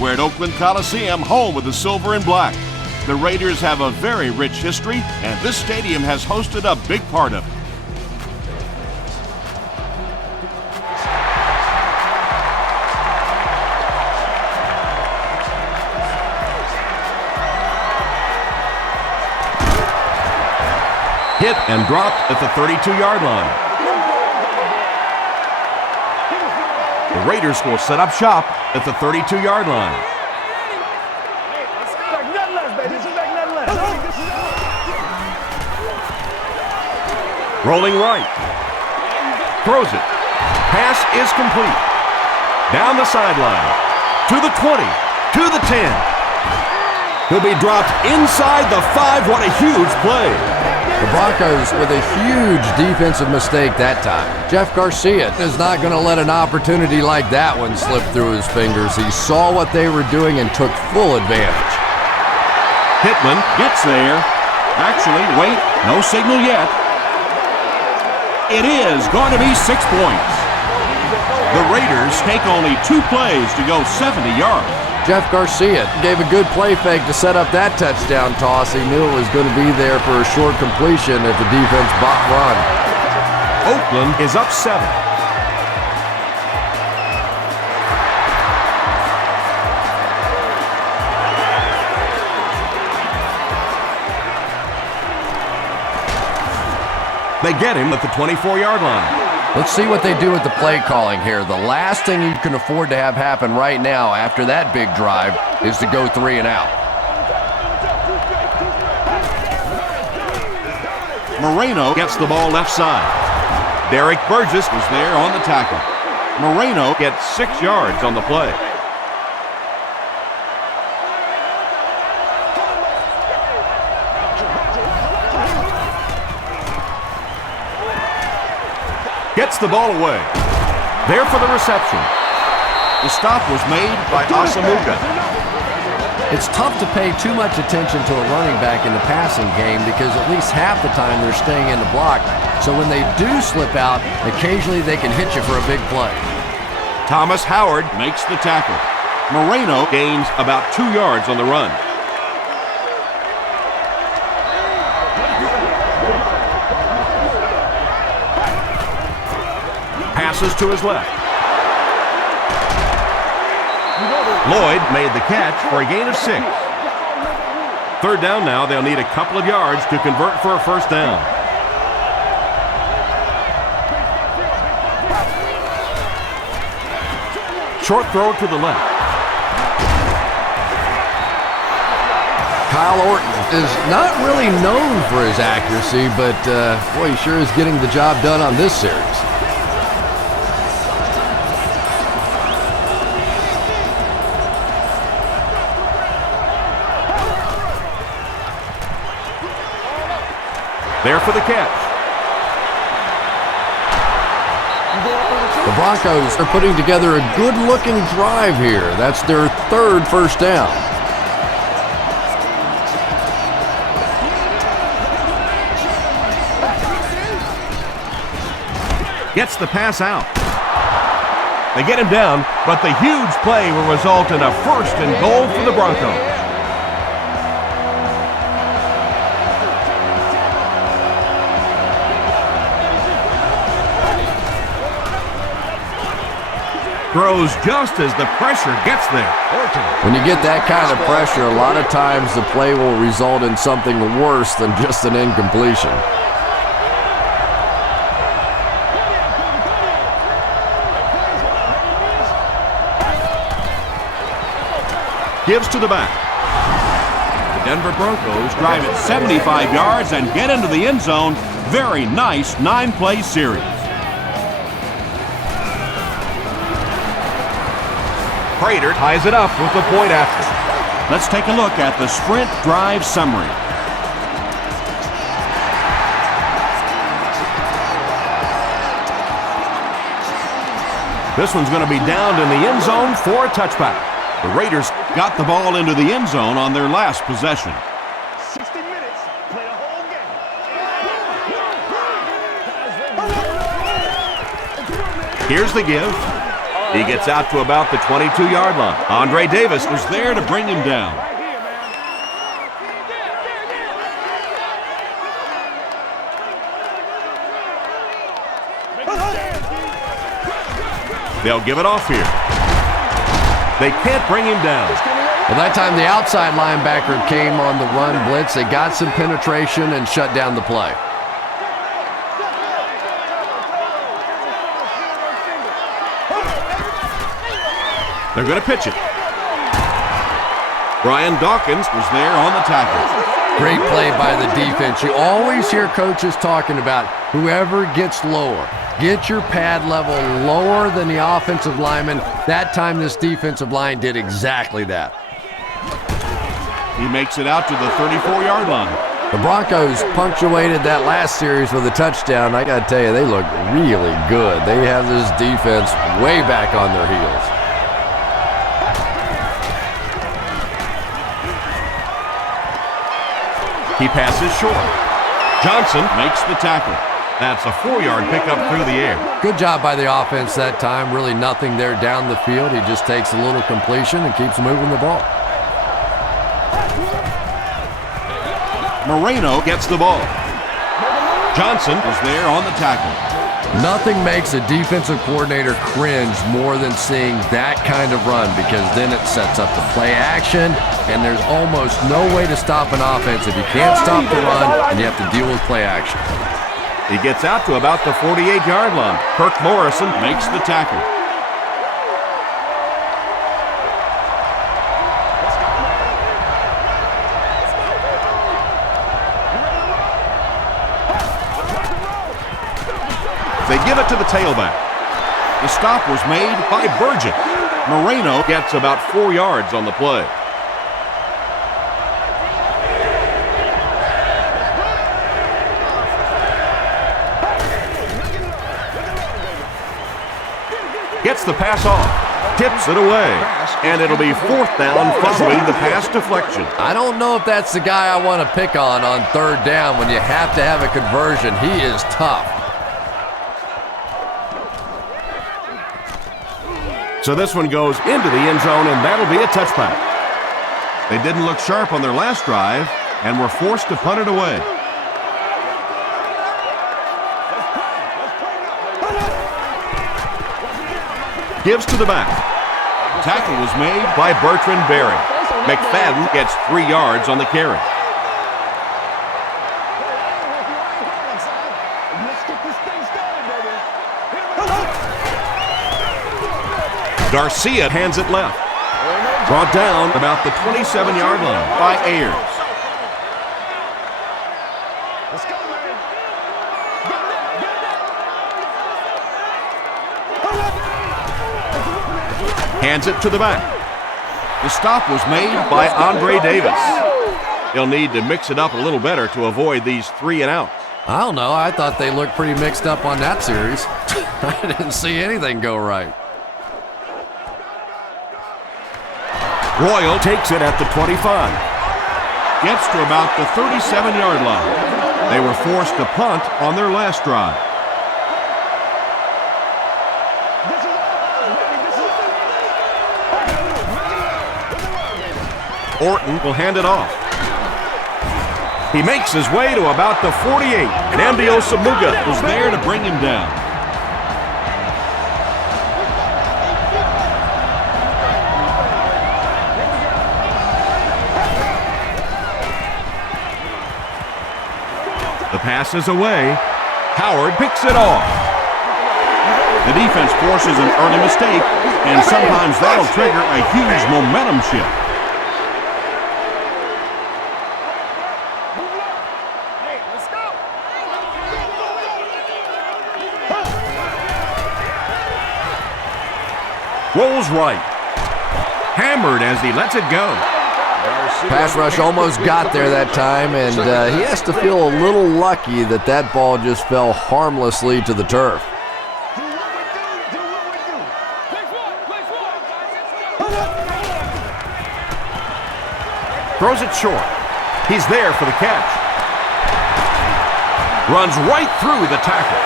We're at Oakland Coliseum, home of the silver and black. The Raiders have a very rich history, and this stadium has hosted a big part of it. Hit and dropped at the 32-yard line. The Raiders will set up shop at the 32-yard line. Rolling right. Throws it. Pass is complete. Down the sideline. To the 20. To the 10. He'll be dropped inside the 5. What a huge play. The Broncos with a huge defensive mistake that time. Jeff Garcia is not going to let an opportunity like that one slip through his fingers. He saw what they were doing and took full advantage. Pittman gets there. Actually, wait, no signal yet. It is going to be 6 points. The Raiders take only 2 plays to go 70 yards. Jeff Garcia gave a good play fake to set up that touchdown toss. He knew it was going to be there for a short completion if the defense bought run. Oakland is up 7. They get him at the 24-yard line. Let's see what they do with the play calling here. The last thing you can afford to have happen right now after that big drive is to go 3 and out. Moreno gets the ball left side. Derek Burgess was there on the tackle. Moreno gets 6 yards on the play. Gets the ball away. There for the reception. The stop was made by Asamuka. It's tough to pay too much attention to a running back in the passing game because at least half the time they're staying in the block. So when they do slip out, occasionally they can hit you for a big play. Thomas Howard makes the tackle. Moreno gains about 2 yards on the run. Passes to his left. Lloyd made the catch for a gain of 6. 3rd down now. They'll need a couple of yards to convert for a first down. Short throw to the left. Kyle Orton is not really known for his accuracy, but boy, he sure is getting the job done on this series. There for the catch. The Broncos are putting together a good-looking drive here. That's their 3rd first down. Gets the pass out. They get him down, but the huge play will result in a 1st and goal for the Broncos. Throws just as the pressure gets there. When you get that kind of pressure, a lot of times the play will result in something worse than just an incompletion. Gives to the back. The Denver Broncos drive it 75 yards and get into the end zone. Very nice 9-play series. Prater ties it up with the point after. Let's take a look at the sprint drive summary. This one's going to be downed in the end zone for a touchback. The Raiders got the ball into the end zone on their last possession. 60 minutes, played a whole game. Here's the give. He gets out to about the 22-yard line. Andre Davis is there to bring him down. They'll give it off here. They can't bring him down. Well, that time the outside linebacker came on the run blitz. They got some penetration and shut down the play. They're going to pitch it. Brian Dawkins was there on the tackle. Great play by the defense. You always hear coaches talking about whoever gets lower. Get your pad level lower than the offensive lineman. That time this defensive line did exactly that. He makes it out to the 34-yard line. The Broncos punctuated that last series with a touchdown. I got to tell you, they look really good. They have this defense way back on their heels. He passes short. Johnson makes the tackle. That's a 4-yard pickup through the air. Good job by the offense that time. Really nothing there down the field. He just takes a little completion and keeps moving the ball. Moreno gets the ball. Johnson is there on the tackle. Nothing makes a defensive coordinator cringe more than seeing that kind of run, because then it sets up the play action, and there's almost no way to stop an offense if you can't stop the run and you have to deal with play action. He gets out to about the 48-yard line. Kirk Morrison makes the tackle. They give it to the tailback. The stop was made by Burgett. Moreno gets about 4 yards on the play. Gets the pass off, tips it away, and it'll be 4th down following the pass deflection. I don't know if that's the guy I want to pick on 3rd down when you have to have a conversion. He is tough. So this one goes into the end zone, and that'll be a touchback. They didn't look sharp on their last drive and were forced to punt it away. Gives to the back. Tackle was made by Bertrand Berry. McFadden gets 3 yards on the carry. Garcia hands it left. Brought down about the 27-yard line by Ayers. Let's go, man. Hands it to the back. The stop was made by Andre Davis. He'll need to mix it up a little better to avoid these 3 and outs. I don't know. I thought they looked pretty mixed up on that series. I didn't see anything go right. Royal takes it at the 25. Gets to about the 37-yard line. They were forced to punt on their last drive. Orton will hand it off. He makes his way to about the 48, and Nnamdi Osamuga was there to bring him down. The pass is away. Howard picks it off. The defense forces an early mistake, and sometimes that'll trigger a huge momentum shift. Rolls right. Hammered as he lets it go. Pass rush almost got there that time, and he has to feel a little lucky that that ball just fell harmlessly to the turf. Throws it short. He's there for the catch. Runs right through the tackle.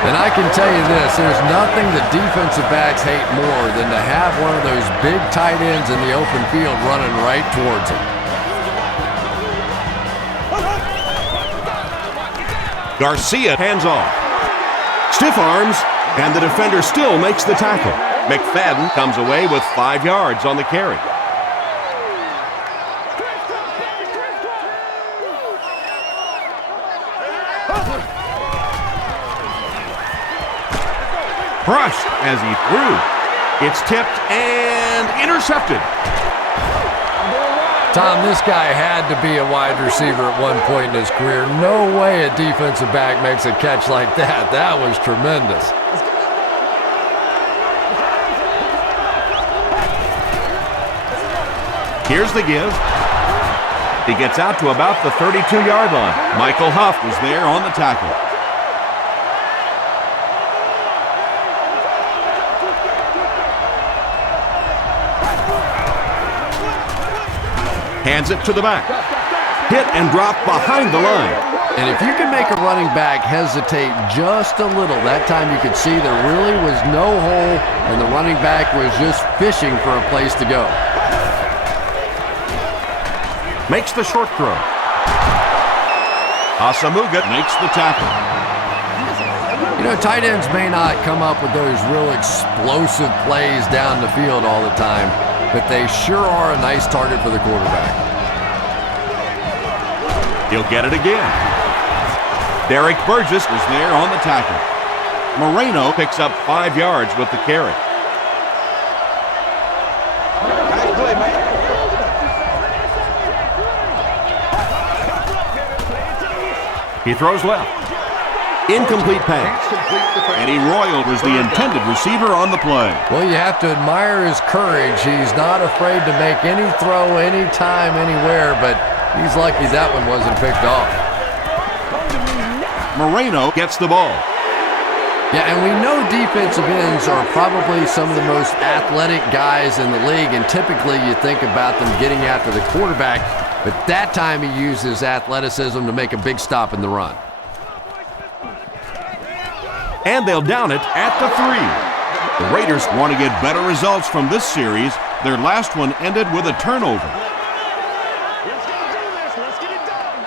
And I can tell you this, there's nothing that defensive backs hate more than to have one of those big tight ends in the open field running right towards them. Garcia hands off. Stiff arms, and the defender still makes the tackle. McFadden comes away with 5 yards on the carry. Crushed as he threw. It's tipped and intercepted. Tom, this guy had to be a wide receiver at one point in his career. No way a defensive back makes a catch like that. That was tremendous. Here's the give. He gets out to about the 32-yard line. Michael Huff was there on the tackle. Hands it to the back. Hit and drop behind the line. And if you can make a running back hesitate just a little, that time you could see there really was no hole and the running back was just fishing for a place to go. Makes the short throw. Asamuga makes the tackle. You know, tight ends may not come up with those real explosive plays down the field all the time, but they sure are a nice target for the quarterback. He'll get it again. Derek Burgess was there on the tackle. Moreno picks up 5 yards with the carry. He throws left. Incomplete pass. Eddie Royal was the intended receiver on the play. Well, you have to admire his courage. He's not afraid to make any throw, anytime, anywhere, but he's lucky that one wasn't picked off. Moreno gets the ball. Yeah, and we know defensive ends are probably some of the most athletic guys in the league, and typically you think about them getting after the quarterback, but that time he uses athleticism to make a big stop in the run. And they'll down it at the 3. The Raiders want to get better results from this series. Their last one ended with a turnover. Let's get it done.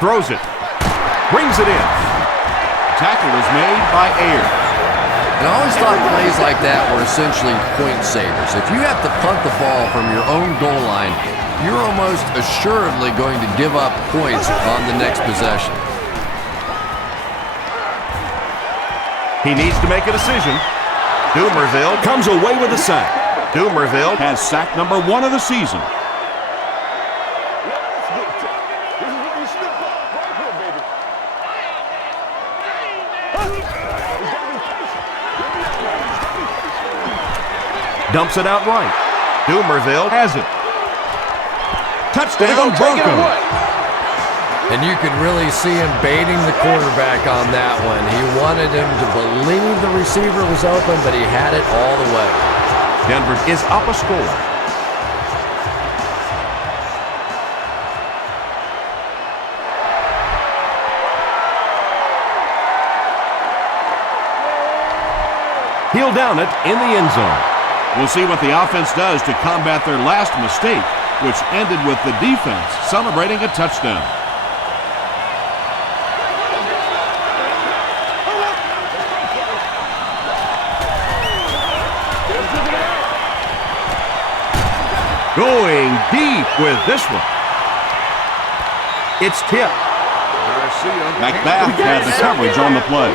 Throws it. Brings it in. Tackle is made by Ayers. And I always thought plays like that were essentially point savers. If you have to punt the ball from your own goal line, you're almost assuredly going to give up points on the next possession. He needs to make a decision. Dumerville comes away with a sack. Dumerville has sack number 1 of the season. Dumps it out right. Dumerville has it. Touchdown, Broncos. And you could really see him baiting the quarterback on that one. He wanted him to believe the receiver was open, but he had it all the way. Denver is up a score. He'll down it in the end zone. We'll see what the offense does to combat their last mistake, which ended with the defense celebrating a touchdown. Going deep with this one. It's tipped. McBath had the coverage on the play.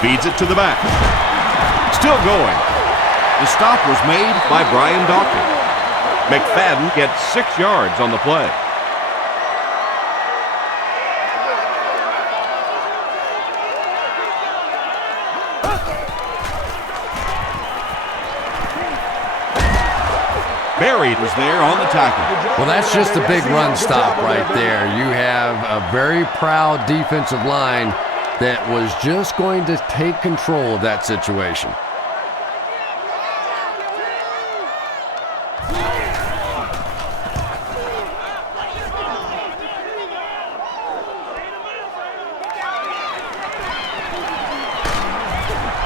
Feeds it to the back. Still going. The stop was made by Brian Dawkins. McFadden gets 6 yards on the play. Barry was there on the tackle. Well, that's just a big run stop right there. You have a very proud defensive line that was just going to take control of that situation.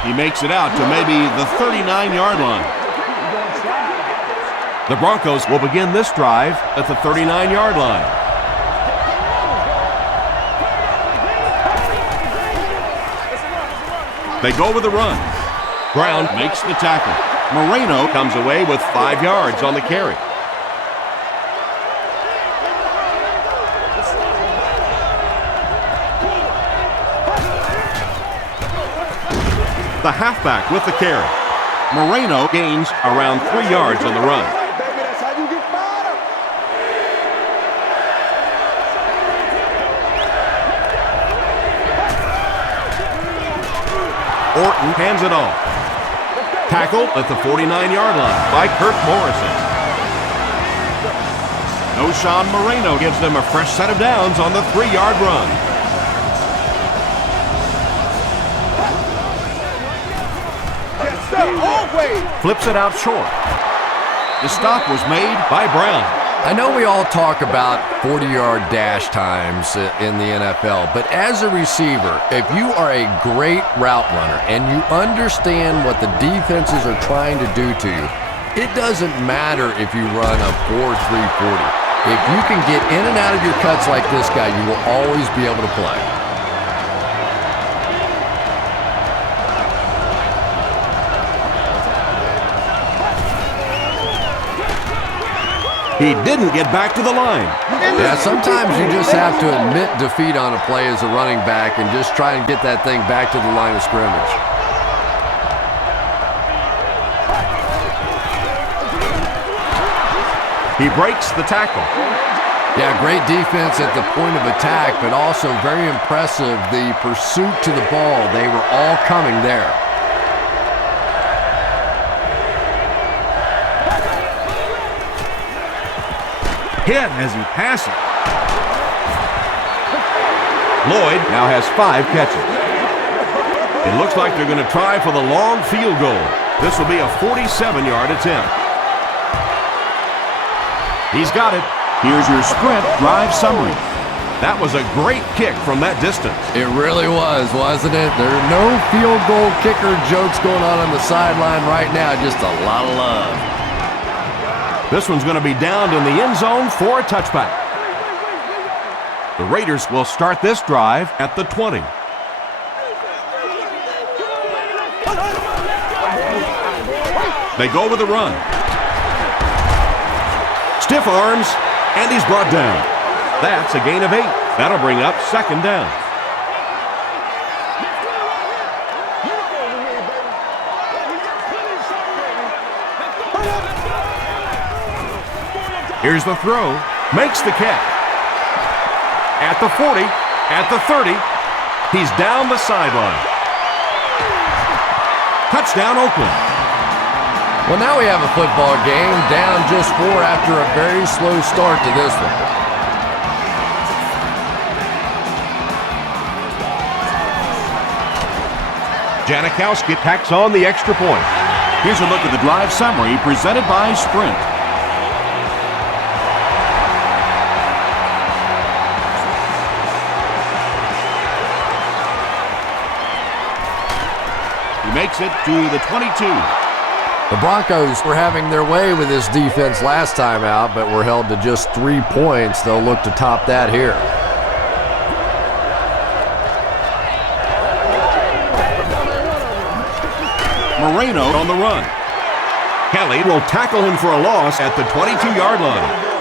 He makes it out to maybe the 39-yard line. The Broncos will begin this drive at the 39-yard line. They go with the run. Brown makes the tackle. Moreno comes away with 5 yards on the carry. The halfback with the carry. Moreno gains around 3 yards on the run. Baby, that's how you get fired. Orton hands it off. Tackle at the 49-yard line by Kirk Morrison. O'Shawn Moreno gives them a fresh set of downs on the 3-yard run. Flips it out short. The stop was made by Brown. I know we all talk about 40-yard dash times in the NFL, but as a receiver, if you are a great route runner and you understand what the defenses are trying to do to you, it doesn't matter if you run a 4.3 40. If you can get in and out of your cuts like this guy, you will always be able to play. He didn't get back to the line. Yeah, sometimes you just have to admit defeat on a play as a running back and just try and get that thing back to the line of scrimmage. He breaks the tackle. Yeah, great defense at the point of attack, but also very impressive the pursuit to the ball. They were all coming there. Hit as he passes. Lloyd now has 5 catches. It looks like they're going to try for the long field goal. This will be a 47-yard attempt. He's got it. Here's your Sprint drive summary. That was a great kick from that distance. It really was, wasn't it? There are no field goal kicker jokes going on the sideline right now. Just a lot of love. This one's going to be downed in the end zone for a touchback. The Raiders will start this drive at the 20. They go with the run. Stiff arms, and he's brought down. That's a gain of 8. That'll bring up 2nd down. Here's the throw. Makes the catch. At the 40, at the 30, he's down the sideline. Touchdown, Oakland. Well, now we have a football game down just 4 after a very slow start to this one. Janikowski tacks on the extra point. Here's a look at the drive summary presented by Sprint. Makes it to the 22. The Broncos were having their way with this defense last time out, but were held to just 3 points. They'll look to top that here. Moreno on the run. Kelly will tackle him for a loss at the 22-yard line.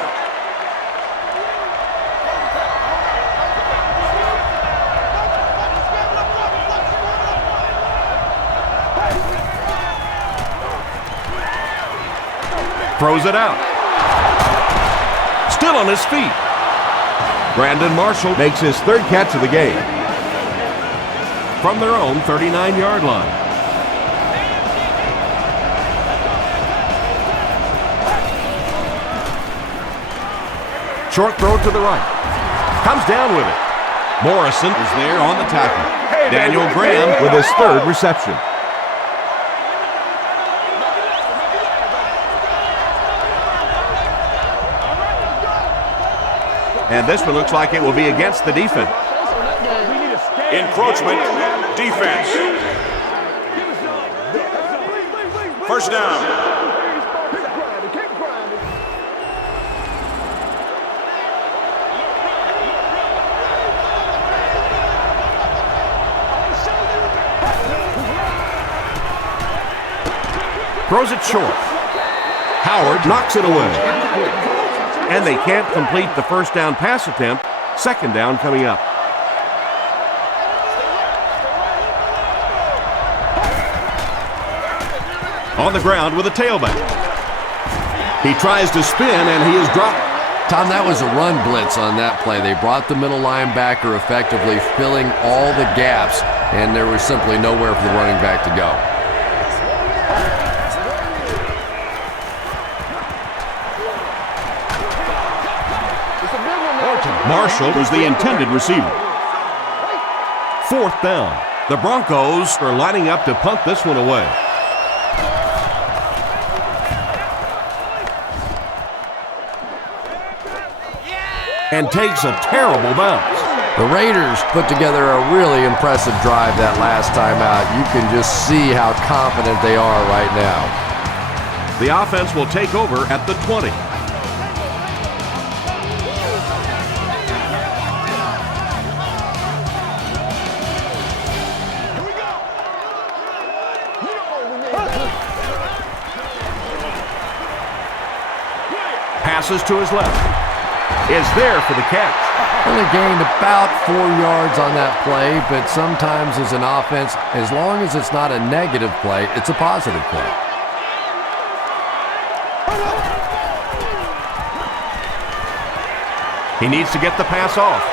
Throws it out. Still on his feet. Brandon Marshall makes his 3rd catch of the game. From their own 39-yard line. Short throw to the right. Comes down with it. Morrison is there on the tackle. Daniel Graham with his third reception. And this one looks like it will be against the defense. Encroachment, defense. First down. Throws it short. Howard knocks it away. And they can't complete the first down pass attempt. Second down coming up. On the ground with a tailback. He tries to spin and he is dropped. Tom, that was a run blitz on that play. They brought the middle linebacker effectively filling all the gaps, and there was simply nowhere for the running back to go. Marshall was the intended receiver. Fourth down. The Broncos are lining up to punt this one away. And takes a terrible bounce. The Raiders put together a really impressive drive that last time out. You can just see how confident they are right now. The offense will take over at the 20. Passes to his left. Is there for the catch. Only gained about 4 yards on that play, but sometimes as an offense, as long as it's not a negative play, it's a positive play. He needs to get the pass off.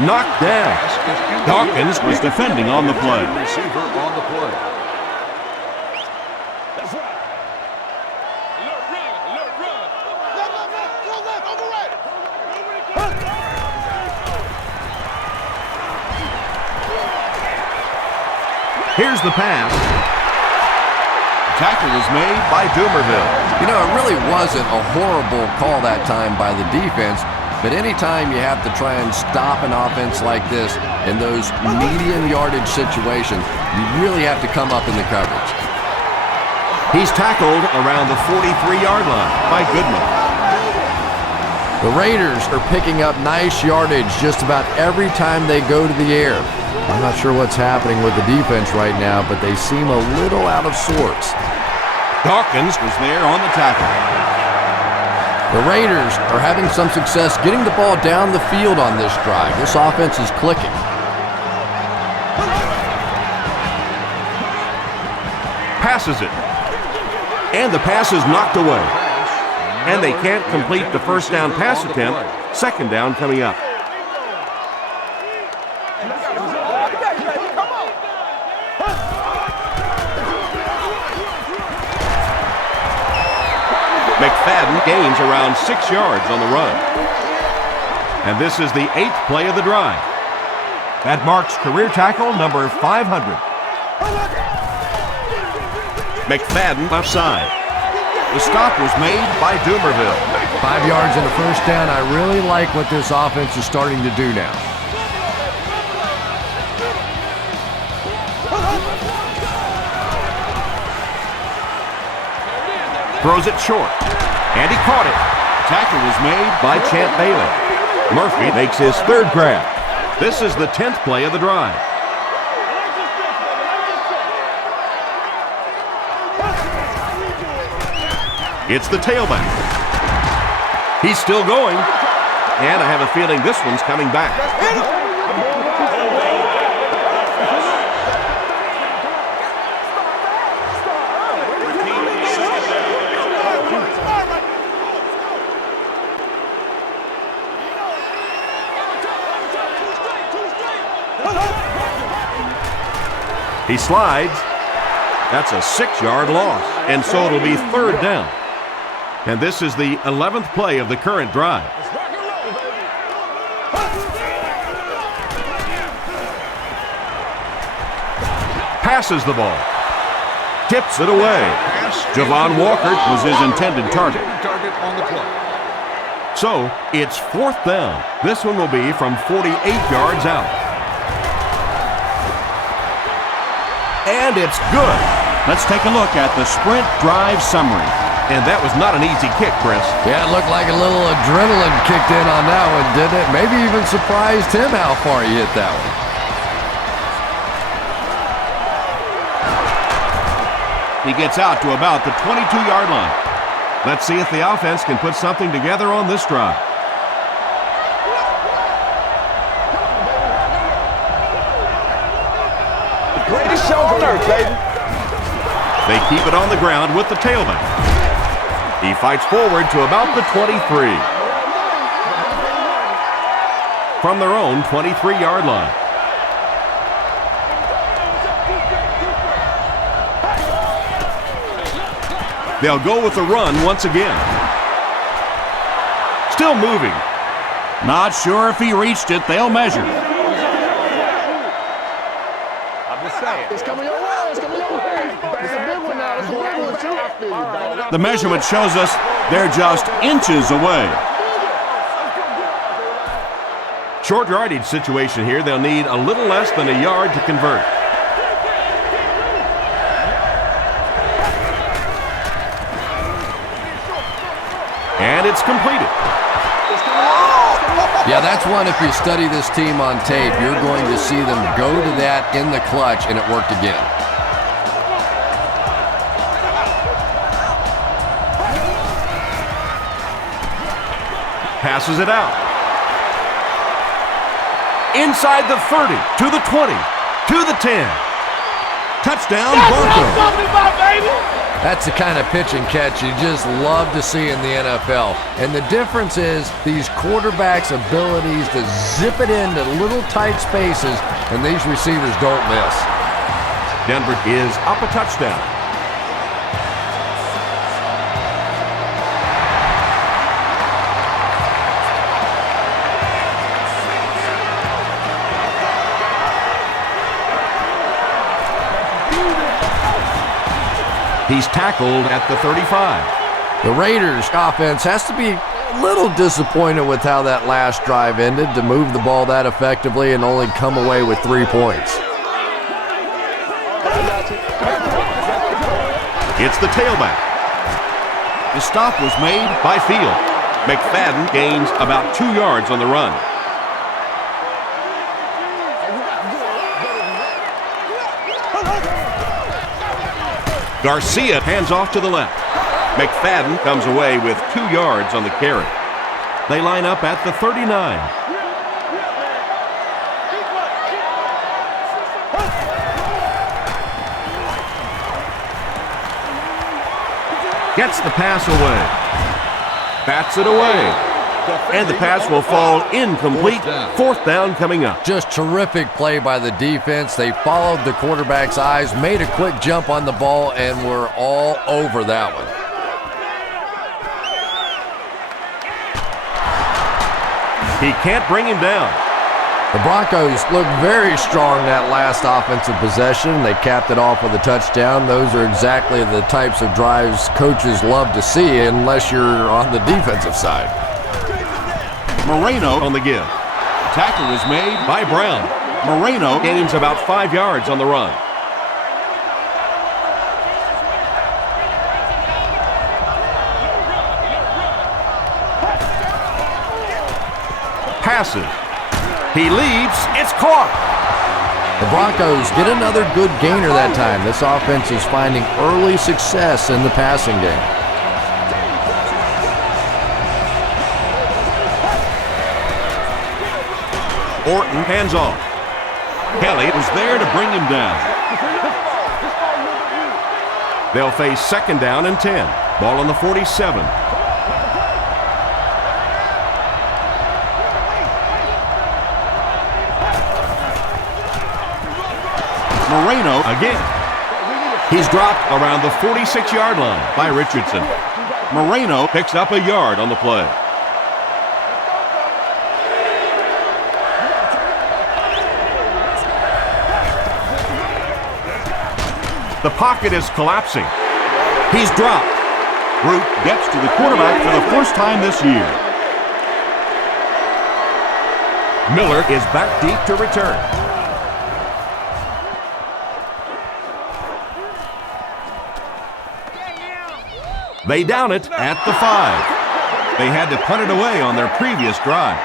Knocked down. Dawkins was defending on the play. Receiver on the play. Here's the pass. Tackle was made by Doomerville. You know, it really wasn't a horrible call that time by the defense, but anytime you have to try and stop an offense like this in those medium yardage situations, you really have to come up in the coverage. He's tackled around the 43-yard line by Goodman. The Raiders are picking up nice yardage just about every time they go to the air. I'm not sure what's happening with the defense right now, but they seem a little out of sorts. Dawkins was there on the tackle. The Raiders are having some success getting the ball down the field on this drive. This offense is clicking. Passes it. And the pass is knocked away. And they can't complete the first down pass attempt. Second down coming up. McFadden gains around 6 yards on the run. And this is the 8th play of the drive. That marks career tackle number 500. McFadden left side. The stop was made by Doomerville. 5 yards and a first down. I really like what this offense is starting to do now. Throws it short. And he caught it. Tackle was made by Champ Bailey. Murphy makes his third grab. This is the 10th play of the drive. It's the tailback. He's still going. And I have a feeling this one's coming back. He slides. That's a 6-yard loss. And so it'll be third down. And this is the 11th play of the current drive. Passes the ball. Tips it away. Javon Walker was his intended target. Target on the play. So, it's 4th down. This one will be from 48 yards out. And it's good. Let's take a look at the sprint drive summary. And that was not an easy kick, Chris. Yeah, it looked like a little adrenaline kicked in on that one, didn't it? Maybe even surprised him how far he hit that one. He gets out to about the 22-yard line. Let's see if the offense can put something together on this drive. Greatest show on earth, baby. They keep it on the ground with the tailback. He fights forward to about the 23. From their own 23-yard line. They'll go with the run once again. Still moving. Not sure if he reached it. They'll measure. I'm just saying. It's coming your way. It's coming your way. It's a big one now. It's a big one, too. I feel you, dog. The measurement shows us they're just inches away. Short yardage situation here. They'll need a little less than a yard to convert. And it's completed. Yeah, that's one, if you study this team on tape, you're going to see them go to that in the clutch, and it worked again. Passes it out. Inside the 30, to the 20, to the 10. Touchdown, Broncos. That's the kind of pitch and catch you just love to see in the NFL. And the difference is these quarterbacks' abilities to zip it into little tight spaces, and these receivers don't miss. Denver is up a touchdown. He's tackled at the 35. The Raiders' offense has to be a little disappointed with how that last drive ended, to move the ball that effectively and only come away with 3 points. It's the tailback. The stop was made by Field. McFadden gains about 2 yards on the run. Garcia hands off to the left. McFadden comes away with 2 yards on the carry. They line up at the 39. Gets the pass away. Bats it away. And the pass will fall incomplete. 4th down coming up. Just terrific play by the defense. They followed the quarterback's eyes, made a quick jump on the ball, and were all over that one. He can't bring him down. The Broncos looked very strong that last offensive possession. They capped it off with a touchdown. Those are exactly the types of drives coaches love to see, unless you're on the defensive side. Moreno on the give. Tackle is made by Brown. Moreno gains about 5 yards on the run. Passes. He leaps. It's caught. The Broncos get another good gainer that time. This offense is finding early success in the passing game. Orton hands off. Kelly was there to bring him down. They'll face 2nd down and 10. Ball on the 47. Moreno again. He's dropped around the 46-yard line by Richardson. Moreno picks up a yard on the play. The pocket is collapsing. He's dropped. Root gets to the quarterback for the first time this year. Miller is back deep to return. They down it at the 5. They had to punt it away on their previous drive.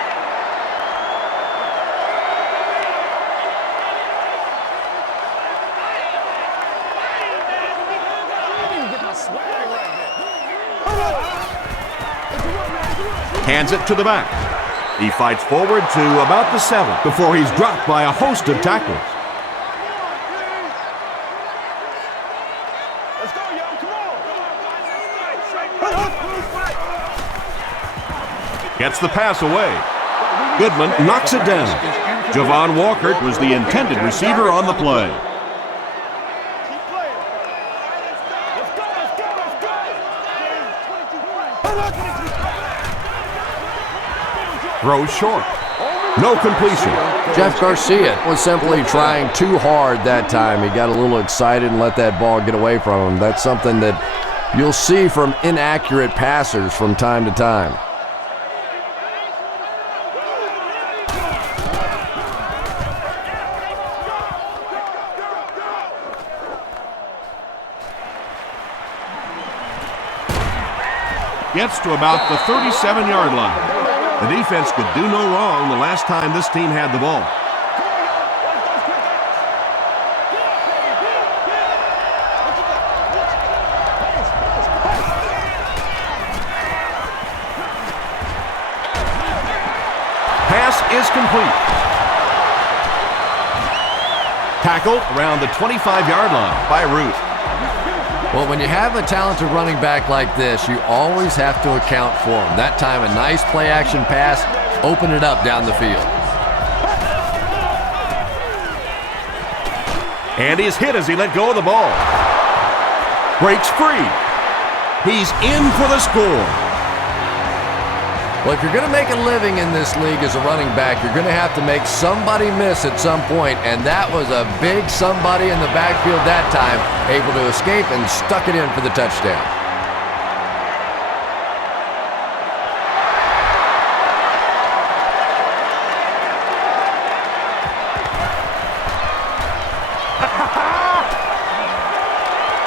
Hands it to the back. He fights forward to about the 7 before he's dropped by a host of tackles. Let's go, y'all. Come on. Gets the pass away. Goodman knocks it down. Javon Walker was the intended receiver on the play. Throws short. No completion. Jeff Garcia was simply trying too hard that time. He got a little excited and let that ball get away from him. That's something that you'll see from inaccurate passers from time to time. Gets to about the 37-yard line. The defense could do no wrong the last time this team had the ball. Pass is complete. Tackled around the 25-yard line by Root. Well, when you have a talented running back like this, you always have to account for him. That time, a nice play-action pass, open it up down the field. And he's hit as he let go of the ball. Breaks free. He's in for the score. Well, if you're going to make a living in this league as a running back, you're going to have to make somebody miss at some point, and that was a big somebody in the backfield that time, able to escape and stuck it in for the touchdown.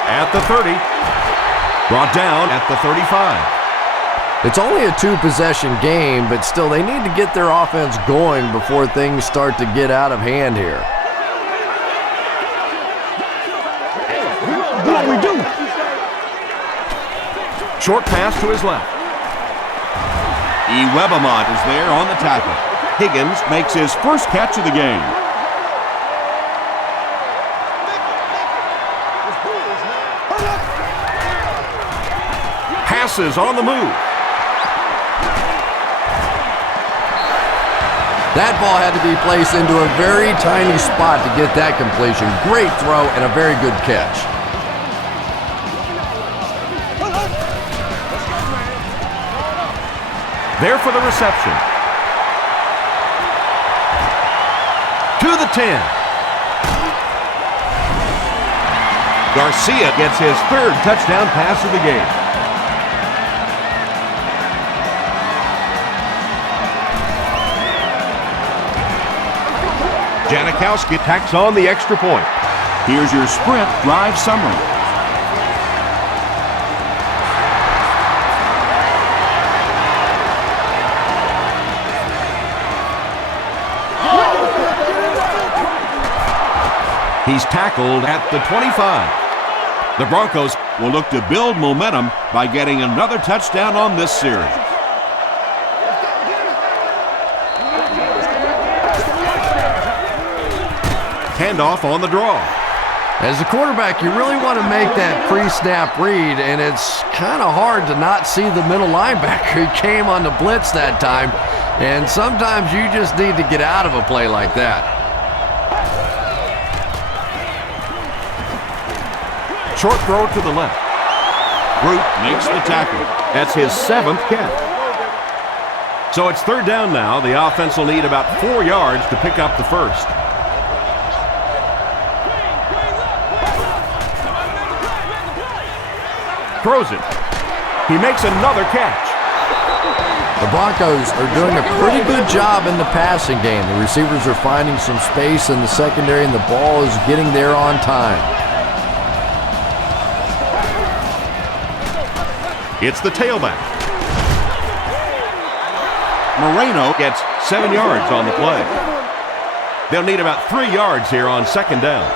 At the 30. Brought down at the 35. It's only a 2-possession game, but still they need to get their offense going before things start to get out of hand here. What we do? Short pass to his left. Webamont is there on the tackle. Higgins makes his first catch of the game. Passes on the move. That ball had to be placed into a very tiny spot to get that completion. Great throw and a very good catch. There for the reception. To the 10. Garcia gets his 3rd touchdown pass of the game. Janikowski tacks on the extra point. Here's your sprint drive summary. He's tackled at the 25. The Broncos will look to build momentum by getting another touchdown on this series. Handoff on the draw. As a quarterback, you really want to make that pre-snap read, and it's kind of hard to not see the middle linebacker. He came on the blitz that time, and sometimes you just need to get out of a play like that. Short throw to the left. Root makes the tackle. That's his 7th catch. So it's 3rd down now. The offense will need about 4 yards to pick up the first. Throws it. He makes another catch. The Broncos are doing a pretty good job in the passing game. The receivers are finding some space in the secondary, and the ball is getting there on time. It's the tailback. Moreno gets 7 yards on the play. They'll need about 3 yards here on second down.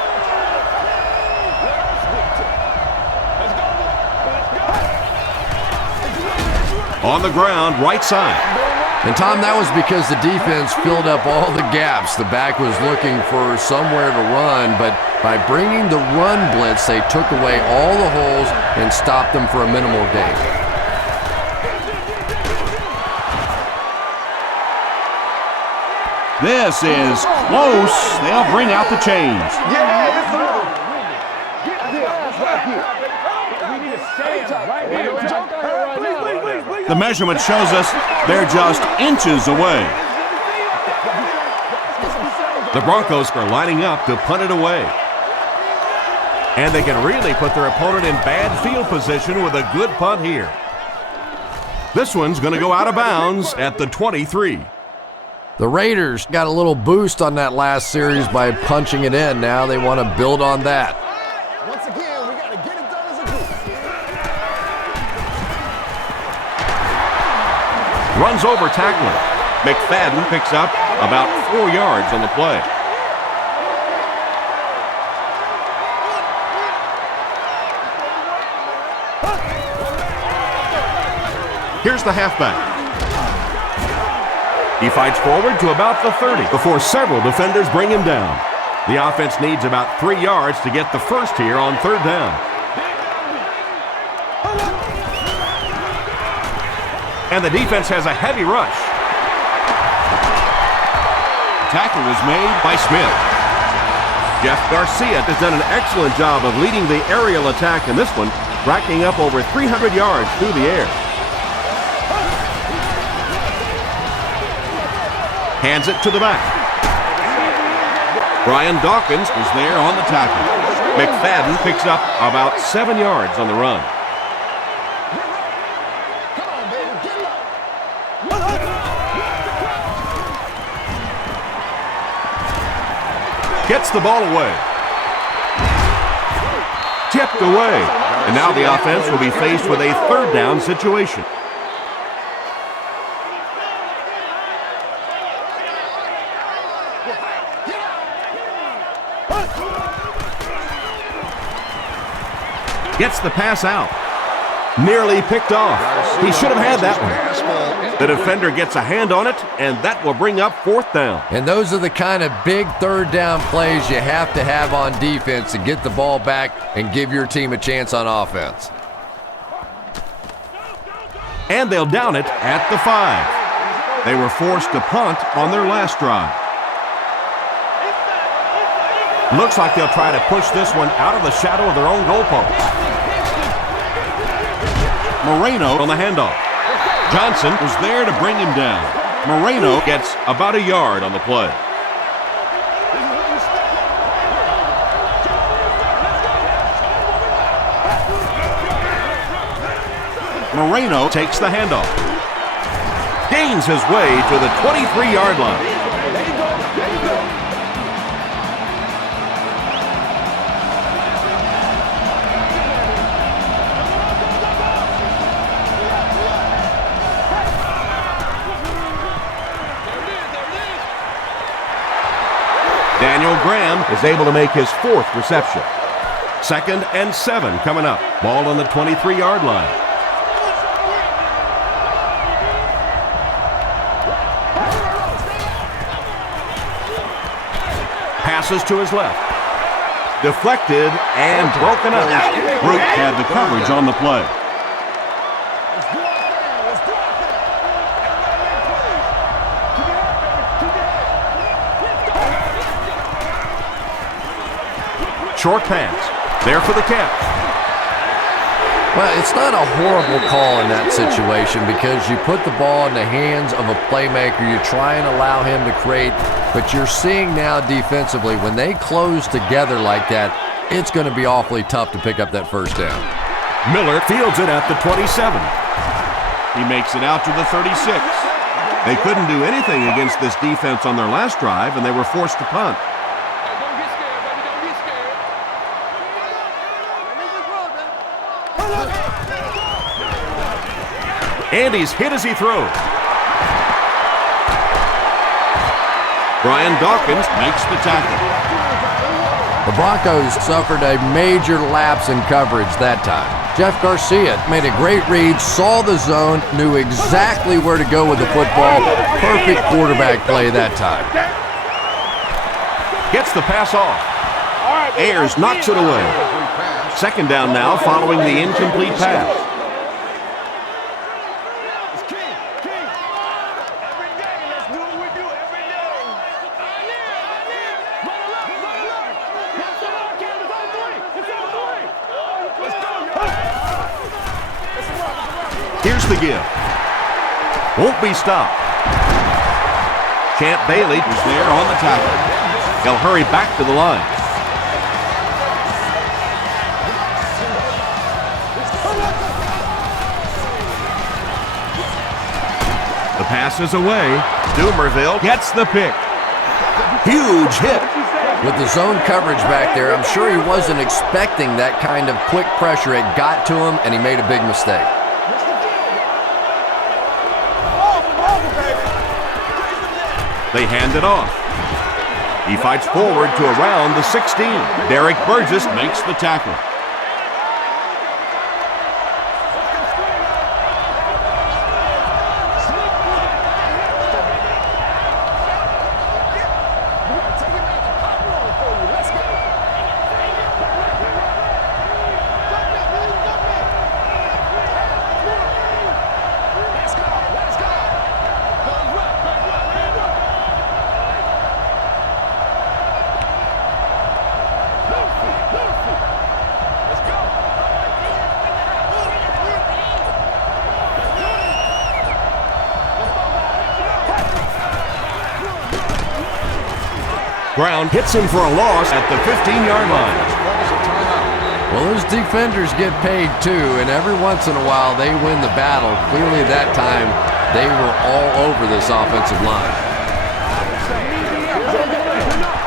On the ground, right side. And Tom, that was because the defense filled up all the gaps. The back was looking for somewhere to run, but by bringing the run blitz, they took away all the holes and stopped them for a minimal gain. This is close. They'll bring out the chains. The measurement shows us they're just inches away. The Broncos are lining up to punt it away. And they can really put their opponent in bad field position with a good punt here. This one's going to go out of bounds at the 23. The Raiders got a little boost on that last series by punching it in. Now they want to build on that. Once again, we got to get it done as a group. Runs over tackler. McFadden picks up about 4 yards on the play. Here's the halfback. He fights forward to about the 30 before several defenders bring him down. The offense needs about 3 yards to get the first here on third down. And the defense has a heavy rush. Tackle is made by Smith. Jeff Garcia has done an excellent job of leading the aerial attack in this one, racking up over 300 yards through the air. Hands it to the back. Brian Dawkins is there on the tackle. McFadden picks up about 7 yards on the run. Gets the ball away. Tipped away. And now the offense will be faced with a third down situation. Gets the pass out. Nearly picked off. He should have had that one. The defender gets a hand on it, and that will bring up fourth down. And those are the kind of big third down plays you have to have on defense to get the ball back and give your team a chance on offense. And they'll down it at the 5. They were forced to punt on their last drive. Looks like they'll try to push this one out of the shadow of their own goalpost. Moreno on the handoff. Johnson was there to bring him down. Moreno gets about a yard on the play. Moreno takes the handoff. Gains his way to the 23-yard line. Daniel Graham is able to make his 4th reception. 2nd and 7 coming up. Ball on the 23-yard line. Passes to his left. Deflected and broken up. Root had the coverage on the play. Short pass. There for the catch. Well, it's not a horrible call in that situation because you put the ball in the hands of a playmaker. You try and allow him to create, but you're seeing now defensively, when they close together like that, it's going to be awfully tough to pick up that first down. Miller fields it at the 27. He makes it out to the 36. They couldn't do anything against this defense on their last drive, and they were forced to punt. Don't get scared, baby. Don't get scared. And he's hit as he throws. Brian Dawkins makes the tackle. The Broncos suffered a major lapse in coverage that time. Jeff Garcia made a great read, saw the zone, knew exactly where to go with the football. Perfect quarterback play that time. Gets the pass off. Ayers knocks it away. Second down now following the incomplete pass. Here's the give. Won't be stopped. Champ Bailey was there on the tackle. He'll hurry back to the line. The pass is away. Dumerville gets the pick. Huge hit. With the zone coverage back there, I'm sure he wasn't expecting that kind of quick pressure. It got to him, and he made a big mistake. They hand it off. He fights forward to around the 16. Derek Burgess Makes the tackle. Brown hits him for a loss at the 15-yard line. Well, those defenders get paid too, and every once in a while they win the battle. Clearly that time they were all over this offensive line.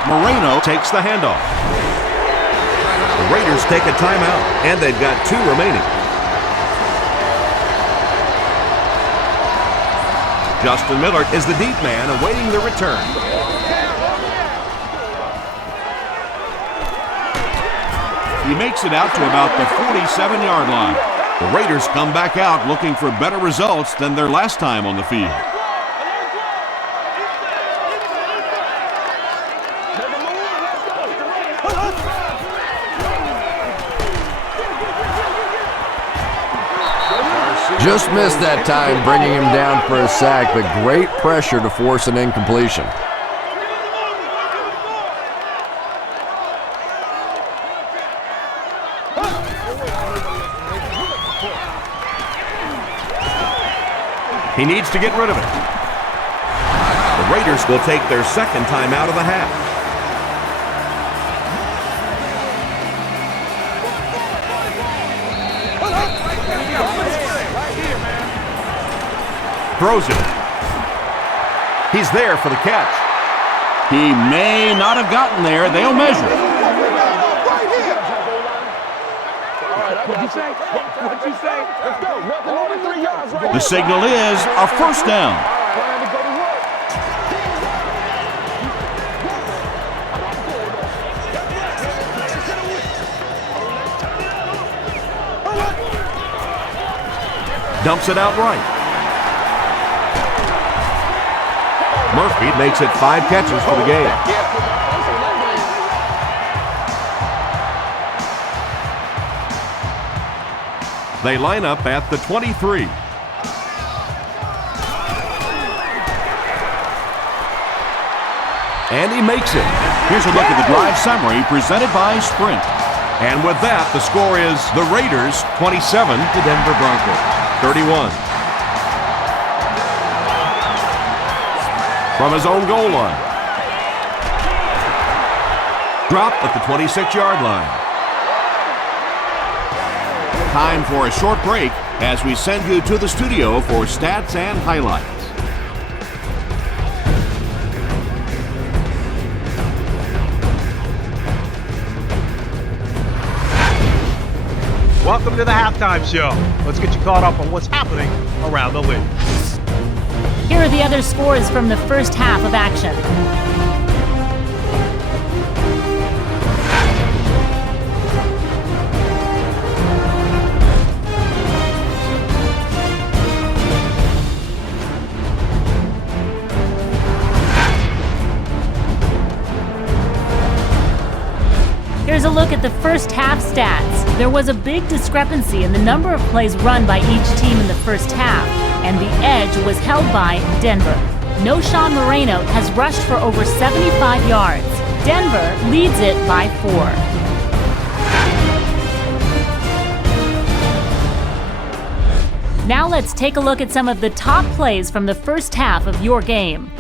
Moreno takes the handoff. The Raiders take a timeout, and they've got 2 remaining. Justin Miller is the deep man awaiting the return. He makes it out to about the 47-yard line. The Raiders come back out looking for better results than their last time on the field. Just missed that time, bringing him down for a sack, but great pressure to force an incompletion. He needs to get rid of it. The Raiders will take their second time out of the half. Throws it. He's there for the catch. He may not have gotten there. They'll measure. What'd you say? What'd you say? Let's go. Nothing over 3 yards. The signal is a first down. Trying to go to work. Dumps it out right. Murphy makes it 5 catches for the game. They line up at the 23. And he makes it. Here's a look at the drive summary presented by Sprint. And with that, the score is the Raiders 27 to Denver Broncos 31. From his own goal line. Dropped at the 26-yard line. Time for a short break as we send you to the studio for stats and highlights. Welcome to the halftime show. Let's get you caught up on what's happening around the league. Here are the other scores from the first half of action. Here's a look at the first half stats. There was a big discrepancy in the number of plays run by each team in the first half, and the edge was held by Denver. No Sean Moreno has rushed for over 75 yards. Denver leads it by 4. Now let's take a look at some of the top plays from the first half of your game.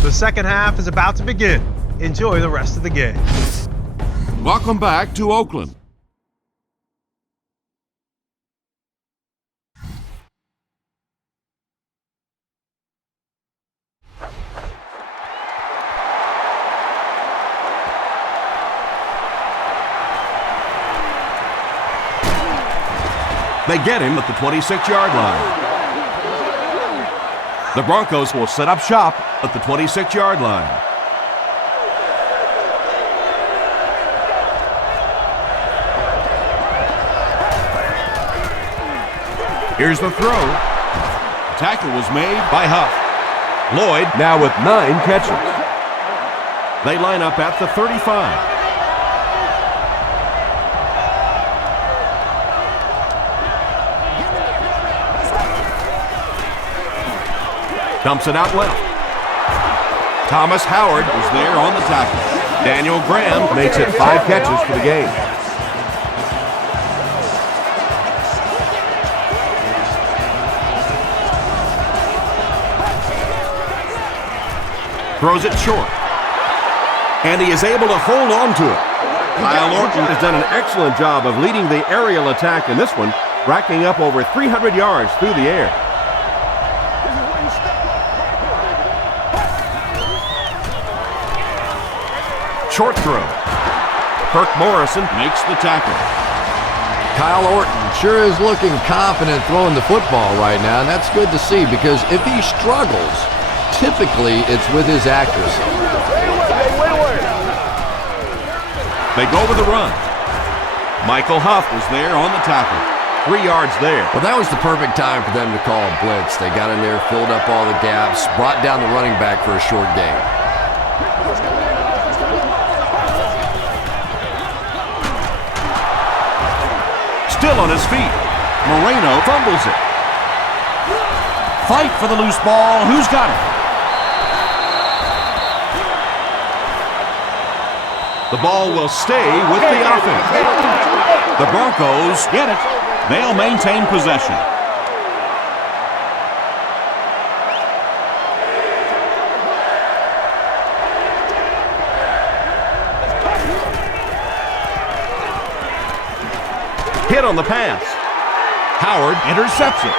The second half is about to begin. Enjoy the rest of the game. Welcome back to Oakland. They get him at the 26-yard line. The Broncos will set up shop at the 26-yard line. Here's the throw. Tackle was made by Huff. Lloyd now with 9 catches. They line up at the 35. Dumps it out left. Thomas Howard was there on the tackle. Daniel Graham makes it 5 catches for the game. Throws it short. And he is able to hold on to it. Kyle Orton has done an excellent job of leading the aerial attack in this one, racking up over 300 yards through the air. Short throw. Kirk Morrison makes the tackle. Kyle Orton sure is looking confident throwing the football right now, and that's good to see because if he struggles, typically it's with his accuracy. They go with the run. Michael Huff was there on the tackle. 3 yards there. Well, that was the perfect time for them to call a blitz. They got in there, filled up all the gaps, brought down the running back for a short gain. Still on his feet. Moreno fumbles it. Fight for the loose ball. Who's got it? The ball will stay with the offense. The Broncos get it. They'll maintain possession. Hit on the pass. Howard intercepts it.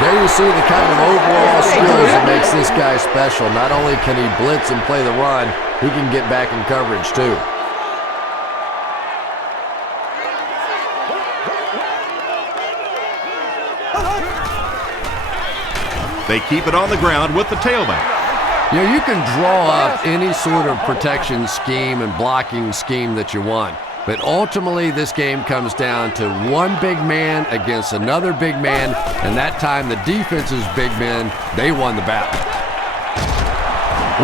There you see the kind of overall skills that makes this guy special. Not only can he blitz and play the run, he can get back in coverage too. They keep it on the ground with the tailback. You know, you can draw up any sort of protection scheme and blocking scheme that you want, but ultimately this game comes down to one big man against another big man, and that time the defense's big men, they won the battle.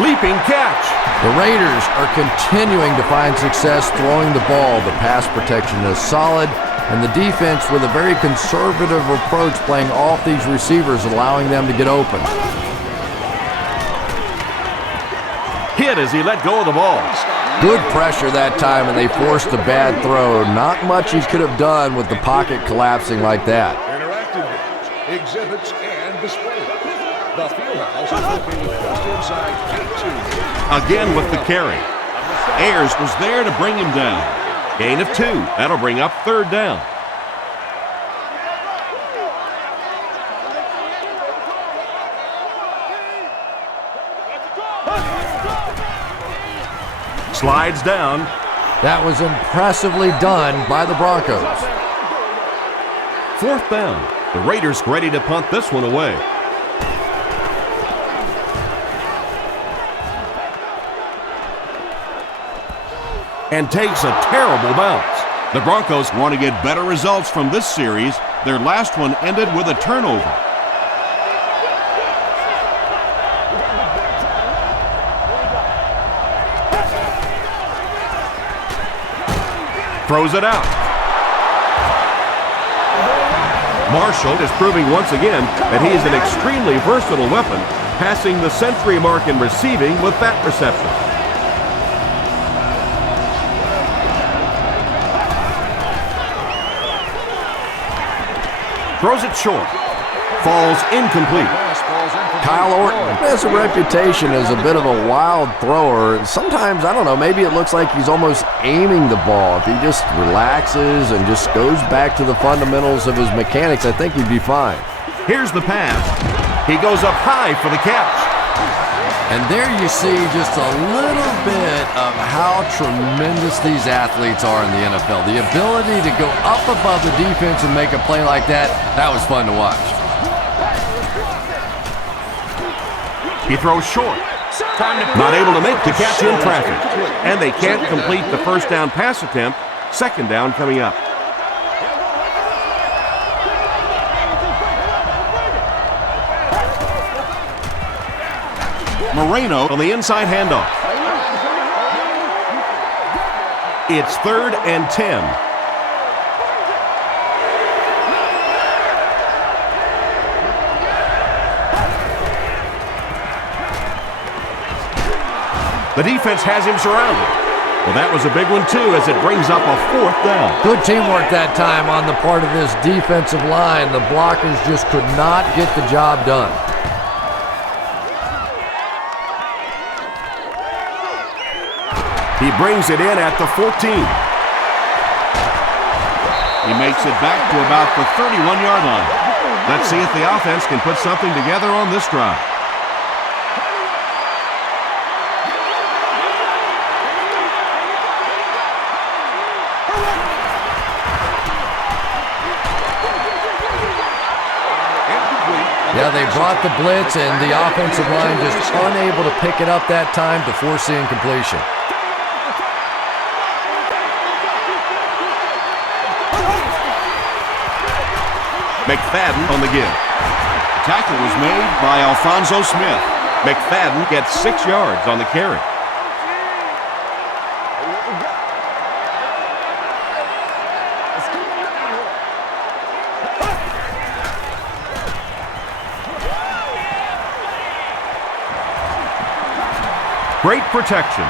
Leaping catch. The Raiders are continuing to find success throwing the ball. The pass protection is solid, and the defense with a very conservative approach playing off these receivers, allowing them to get open. Hit as he let go of the ball. Good pressure that time, and they forced a bad throw. Not much he could have done with the pocket collapsing like that. Interactive games, exhibits, and displays. The Fieldhouse is located just inside Gate 2. Again with the carry. Ayers was there to bring him down. Gain of 2. That'll bring up 3rd down. Slides down. That was impressively done by the Broncos. 4th down. The Raiders ready to punt this one away. And takes a terrible bounce. The Broncos want to get better results from this series. Their last one ended with a turnover. Throws it out. Marshall is proving once again that he is an extremely versatile weapon, passing the century mark in receiving with that reception. Throws it short. Falls incomplete. Kyle Orton has a reputation as a bit of a wild thrower. Sometimes, I don't know, maybe it looks like he's almost aiming the ball. If he just relaxes and just goes back to the fundamentals of his mechanics, I think he'd be fine. Here's the pass. He goes up high for the catch. And there you see just a little bit of how tremendous these athletes are in the NFL. The ability to go up above the defense and make a play like that, that was fun to watch. He throws short. Not able to make the catch in traffic. And they can't complete the 1st down pass attempt. 2nd down coming up. Moreno On the inside handoff. It's 3rd and 10. The defense has him surrounded. Well, that was a big one, too, as it brings up a 4th down. Good teamwork that time on the part of this defensive line. The blockers just could not get the job done. He brings it in at the 14. He makes it back to about the 31-yard line. Let's see if the offense can put something together on this drive. Yeah, they brought the blitz, and the offensive line just unable to pick it up that time to force the incompletion. McFadden on the give. Tackle was made by Alfonso Smith. McFadden gets 6 yards on the carry. Great protection.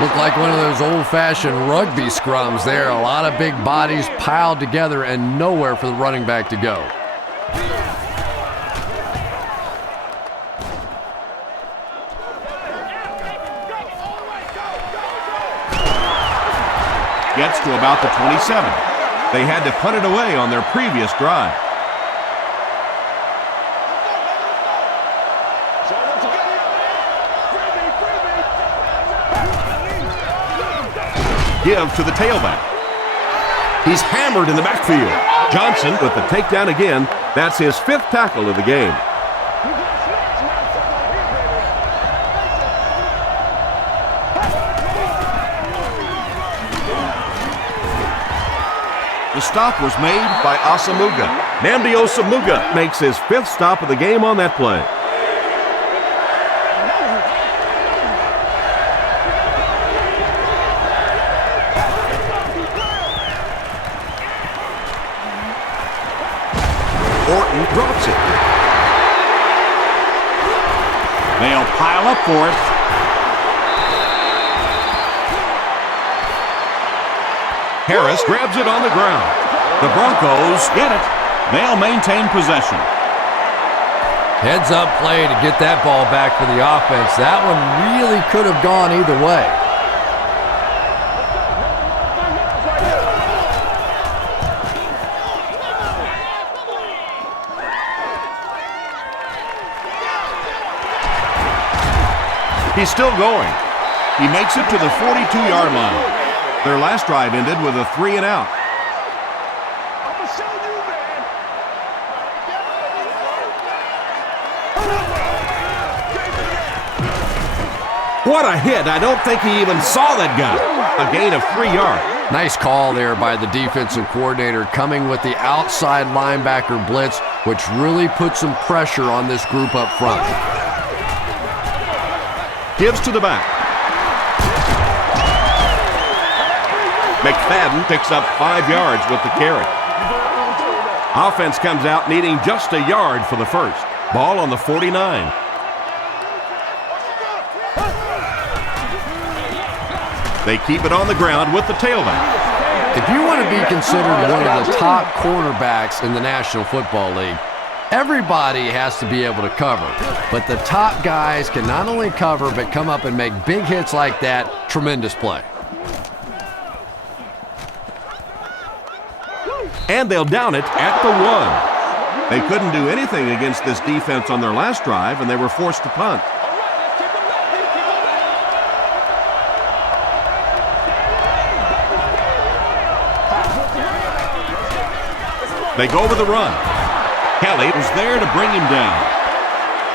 Looked like one of those old-fashioned rugby scrums there. A lot of big bodies piled together and nowhere for the running back to go. Gets to about the 27. They had to punt it away on their previous drive. Give to the tailback. He's hammered in the backfield. Johnson with the takedown again. That's his 5th tackle of the game. The stop was made by Osamuga. Nnamdi Osamuga makes his 5th stop of the game on that play. Orton drops it. They'll pile up for it. Harris grabs it on the ground. The Broncos get it. They'll maintain possession. Heads up play to get that ball back for the offense. That one really could have gone either way. He's still going. He makes it to the 42-yard line. Their last drive ended with a 3 and out. What a hit. I don't think he even saw that guy. A gain of 3 yards. Nice call there by the defensive coordinator, coming with the outside linebacker blitz, which really put some pressure on this group up front. Gives to the back. McFadden picks up 5 yards with the carry. Offense comes out needing just a yard for the first. Ball on the 49. They keep it on the ground with the tailback. If you want to be considered one of the top cornerbacks in the National Football League, everybody has to be able to cover. But the top guys can not only cover, but come up and make big hits like that. Tremendous play. And they'll down it at the 1. They couldn't do anything against this defense on their last drive, and they were forced to punt. They go with the run. Kelly was there to bring him down.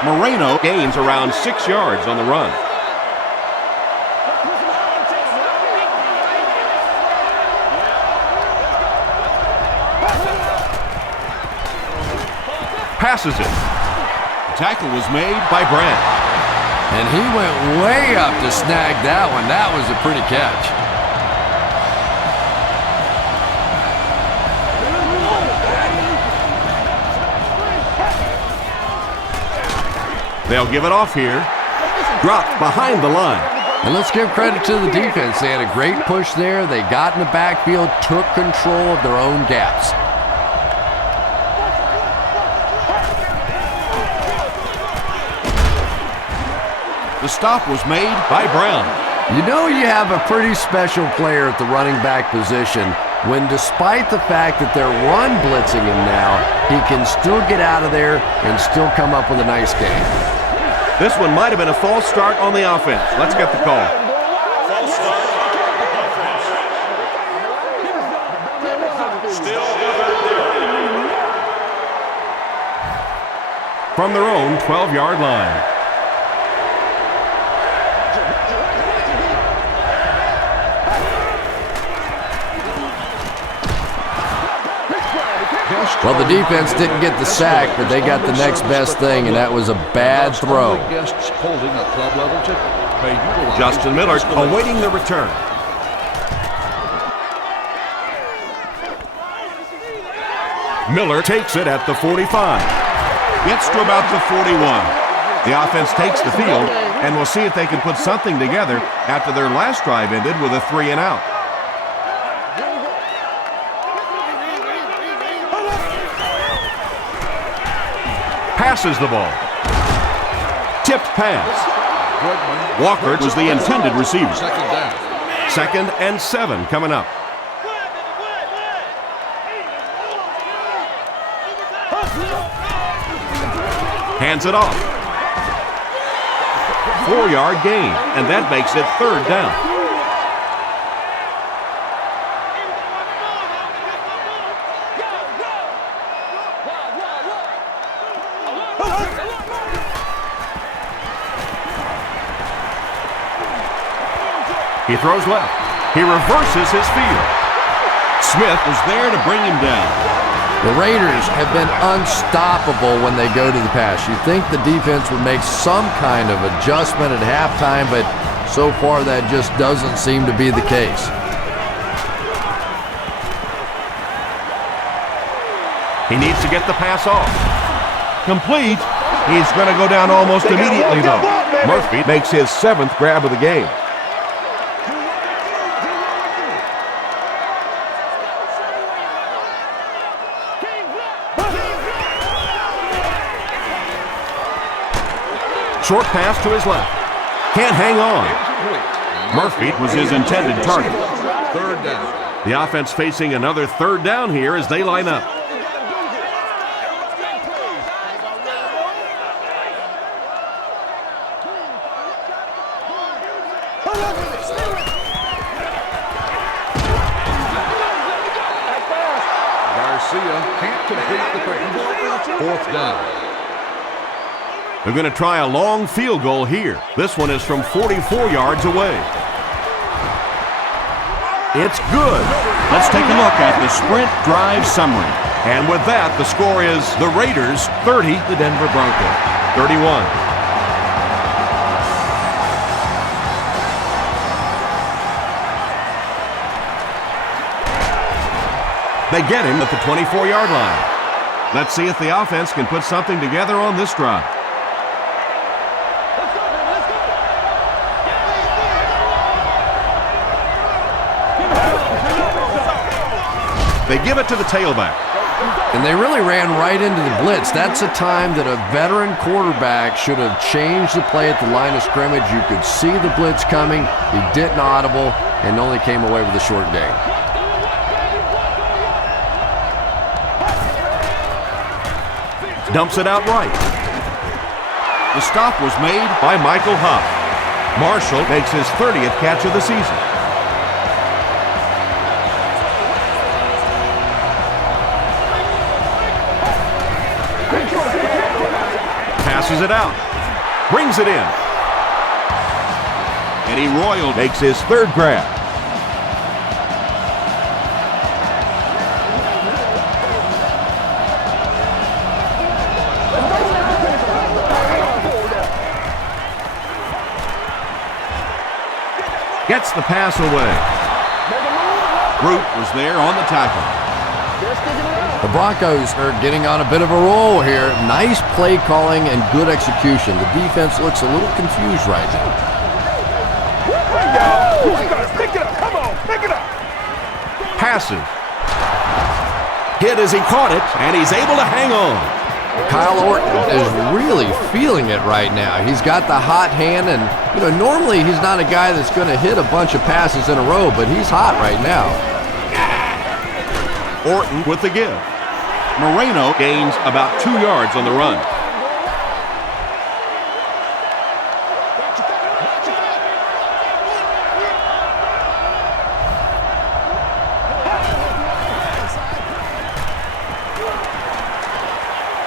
Moreno gains around 6 yards on the run. Passes it. The tackle was made by Brand. And he went way up to snag that one. That was a pretty catch. They'll give it off here. Dropped behind the line. And let's give credit to the defense. They had a great push there. They got in the backfield, took control of their own gaps. The stop was made by Brown. You know you have a pretty special player at the running back position when, despite the fact that they're run blitzing him now, he can still get out of there and still come up with a nice game. This one might have been a false start on the offense. Let's get the call. False start on the offense. Still there. From their own 12-yard line. Well, the defense didn't get the sack, but they got the next best thing, and that was a bad throw. Justin Miller awaiting the return. Miller takes it at the 45. Gets to about the 41. The offense takes the field, and we'll see if they can put something together after their last drive ended with a 3 and out. Passes the ball. Tipped pass. Walker was the intended receiver. Second and 7 coming up. Hands it off. 4-yard gain, and that makes it 3rd down. He throws left. He reverses his field. Smith was there to bring him down. The Raiders have been unstoppable when they go to the pass. You think the defense would make some kind of adjustment at halftime, but so far that just doesn't seem to be the case. He needs to get the pass off. Complete. He's going to go down almost immediately, though. Murphy makes his 7th grab of the game. Short pass to his left. Can't hang on. Murphy was his intended target. 3rd down. The offense facing another 3rd down here as they line up. Garcia can't complete the pass. 4th down. They're going to try a long field goal here. This one is from 44 yards away. It's good. Let's take a look at the sprint drive summary. And with that, the score is the Raiders 30, the Denver Broncos 31. They get him at the 24-yard line. Let's see if the offense can put something together on this drive. They give it to the tailback. And they really ran right into the blitz. That's a time that a veteran quarterback should have changed the play at the line of scrimmage. You could see the blitz coming. He didn't audible and only came away with a short gain. Dumps it out right. The stop was made By Michael Huff. Marshall makes his 30th catch of the season. Passes it out. Brings it in. Eddie Royal Makes his 3rd grab. Gets the pass away. Root was there on the tackle. The Broncos are getting on a bit of a roll here. Nice play calling and good execution. The defense looks a little confused right now. Pick it up. Come on, pick it up. Passes. Hit as he caught it, and he's able to hang on. Kyle Orton is really feeling it right now. He's got the hot hand, and normally he's not a guy that's going to hit a bunch of passes in a row, but he's hot right now. Orton with the give. Moreno gains about 2 yards on the run.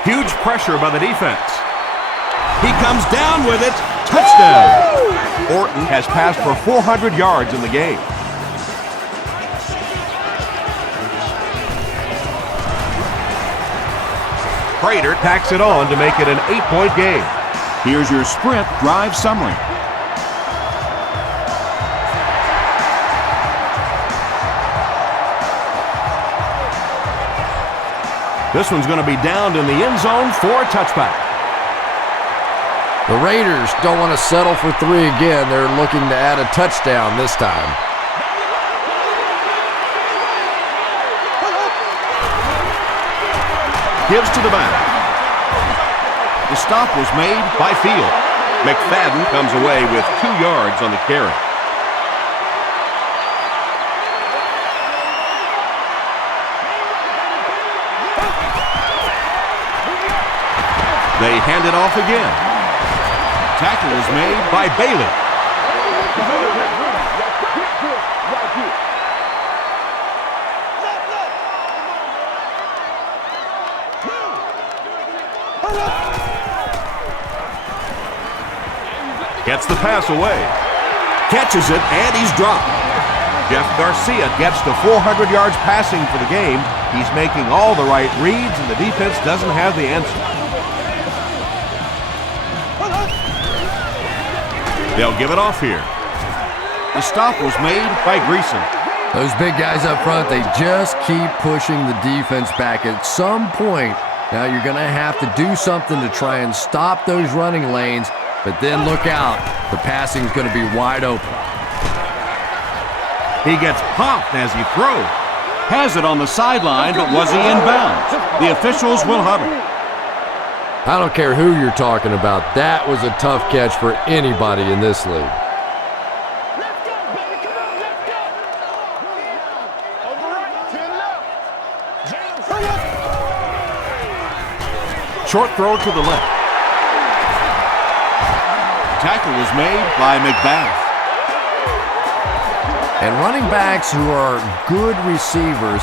Huge pressure by the defense. He comes down with it. Touchdown. Orton has passed for 400 yards in the game. Prater tacks it on to make it an 8-point game. Here's your sprint drive summary. This one's going to be downed in the end zone for a touchback. The Raiders don't want to settle for 3 again. They're looking to add a touchdown this time. Gives to the back. The stop was made By Field. McFadden comes away with 2 yards on the carry. They hand it off again. tackle is made By Bailey. Gets the pass away. Catches it, and he's dropped. Jeff Garcia gets to 400 yards passing for the game. He's making all the right reads, and the defense doesn't have the answer. They'll give it off here. The stop was made by Greason. Those big guys up front, they just keep pushing the defense back. At some point, now you're going to have to do something to try and stop those running lanes, but then look out. The passing's going to be wide open. He gets popped as he throws. Has it on the sideline, but was he in bounds? The officials will huddle. I don't care who you're talking about. That was a tough catch for anybody in this league. Short throw to the left. Tackle was made by McBath. And running backs who are good receivers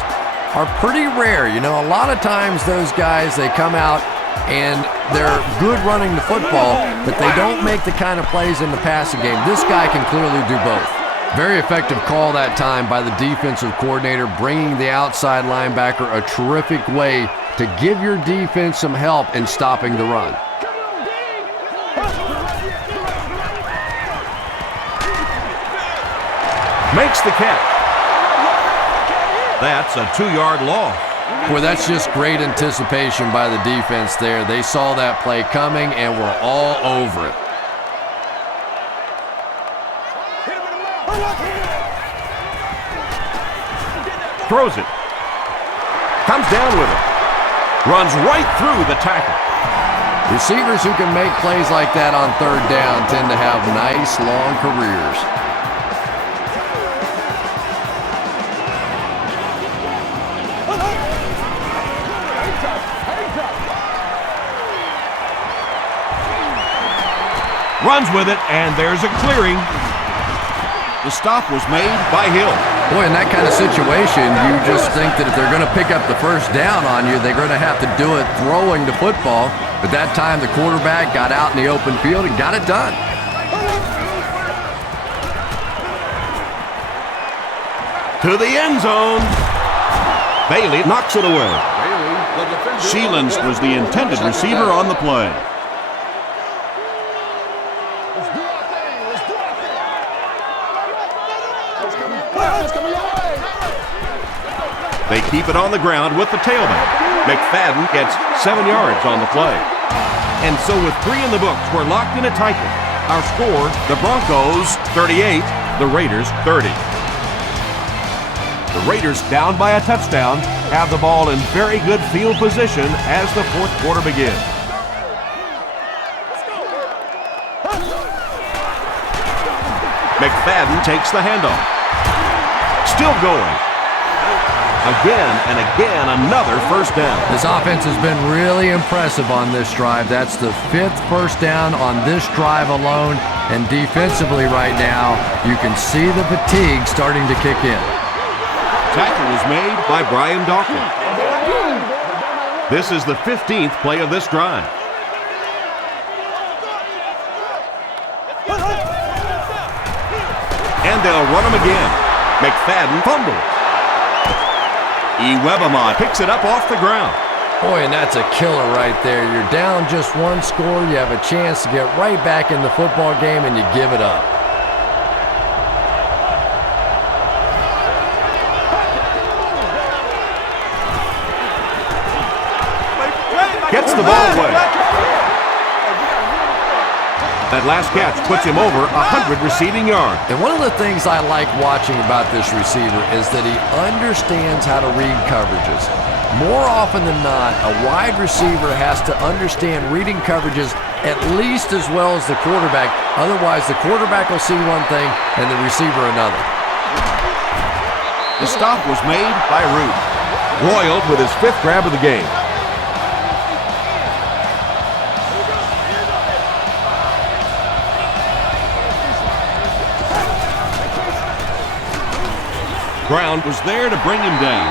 are pretty rare. You know, a lot of times those guys, they come out and they're good running the football, but they don't make the kind of plays in the passing game. This guy can clearly do both. Very effective call that time by the defensive coordinator, bringing the outside linebacker a terrific way to give your defense some help in stopping the run. Makes the catch. That's a 2-yard loss. Boy, that's just great anticipation by the defense there. They saw that play coming and were all over it. Throws it. Comes down with it. Runs right through the tackle. Receivers who can make plays like that on third down tend to have nice, long careers. Runs with it, and there's a clearing. The stop was made by Hill. Boy, in that kind of situation, you just think that if they're going to pick up the first down on you, they're going to have to do it throwing the football. But that time, the quarterback got out in the open field and got it done. To the end zone. Bailey knocks it away. Sheelans was the intended receiver on the play. They keep it on the ground with the tailback. McFadden gets 7 yards on the play. And so with 3 in the books, we're locked in a tight one. Our score, the Broncos 38, the Raiders 30. The Raiders, down by a touchdown, have the ball in very good field position as the fourth quarter begins. McFadden takes the handoff. Still going. Again and again, another first down. This offense has been really impressive on this drive. That's the 5th first down on this drive alone. And defensively right now, you can see the fatigue starting to kick in. Tackle was made by Brian Dawkins. This is the 15th play of this drive. And they'll run him again. McFadden fumbles. Iwebama picks it up off the ground. Boy, and that's a killer right there. You're down just 1 score. You have a chance to get right back in the football game, and you give it up. Gets the ball away. That last catch puts him over 100 receiving yards. And one of the things I like watching about this receiver is that he understands how to read coverages. More often than not, a wide receiver has to understand reading coverages at least as well as the quarterback. Otherwise, the quarterback will see one thing and the receiver another. The stop was made by Root. Royal with his 5th grab of the game. Brown was there to bring him down.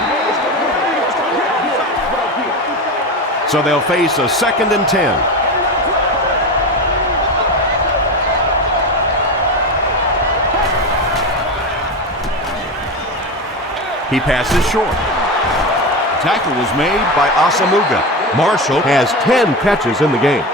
So they'll face a 2nd and 10. He passes short. Tackle was made By Asamuga. Marshall has 10 catches in the game.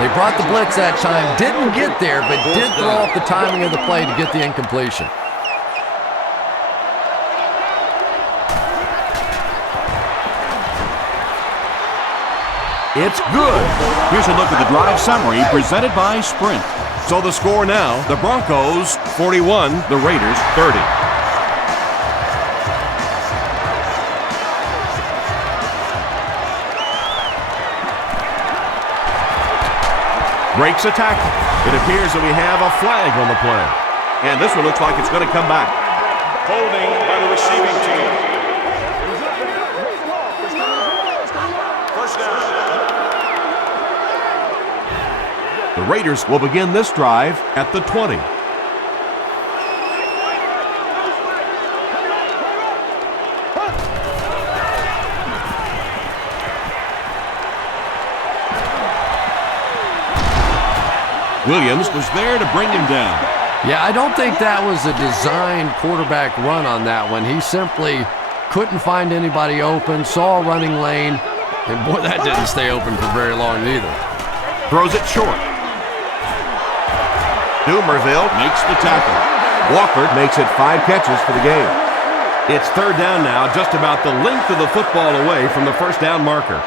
They brought the blitz that time, didn't get there, but did throw off the timing of the play to get the incompletion. It's good. Here's a look at the drive summary presented by Sprint. So the score now, the Broncos 41, the Raiders 30. Breaks a tackle. It appears that we have a flag on the play. And this one looks like it's going to come back. Holding by the receiving team. First down. The Raiders will begin this drive at the 20. Williams was there to bring him down. Yeah, I don't think that was a designed quarterback run on that one. He simply couldn't find anybody open, saw a running lane, and boy, that didn't stay open for very long either. Throws it short. Dumerville Makes the tackle. Walker makes it 5 catches for the game. It's third down now, just about the length of the football away from the first down marker.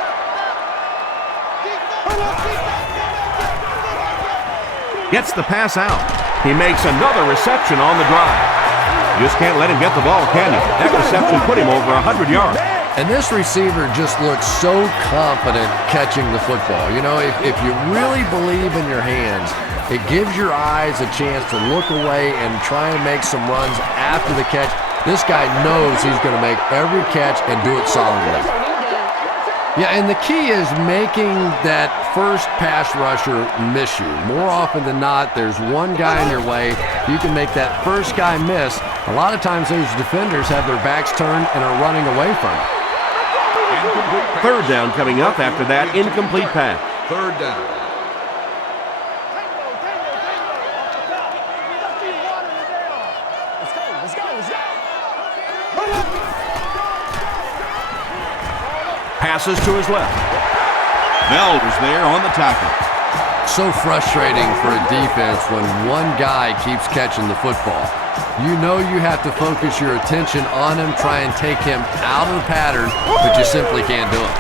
Gets the pass out. He makes another reception on the drive. You just can't let him get the ball, can you? That reception put him over 100 yards. And this receiver just looks so confident catching the football. You know, if you really believe in your hands, it gives your eyes a chance to look away and try and make some runs after the catch. This guy knows he's going to make every catch and do it solidly. Yeah, and the key is making that first pass rusher miss you. More often than not, there's one guy in your way. You can make that first guy miss. A lot of times those defenders have their backs turned and are running away from it. Third down coming up after that incomplete pass. Third down. Passes to his left. Bell was there on the tackle. So frustrating for a defense when one guy keeps catching the football. You know you have to focus your attention on him, try and take him out of the pattern, but you simply can't do it.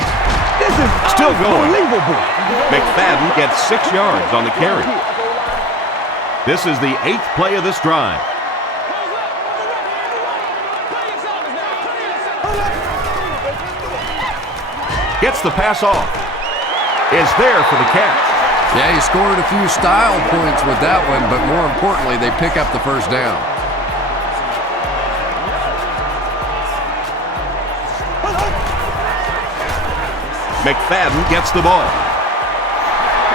This is still going. McFadden gets 6 yards on the carry. This is the 8th play of this drive. Gets the pass off. Is there for the catch. Yeah, he scored a few style points with that one, but more importantly, they pick up the first down. McFadden gets the ball.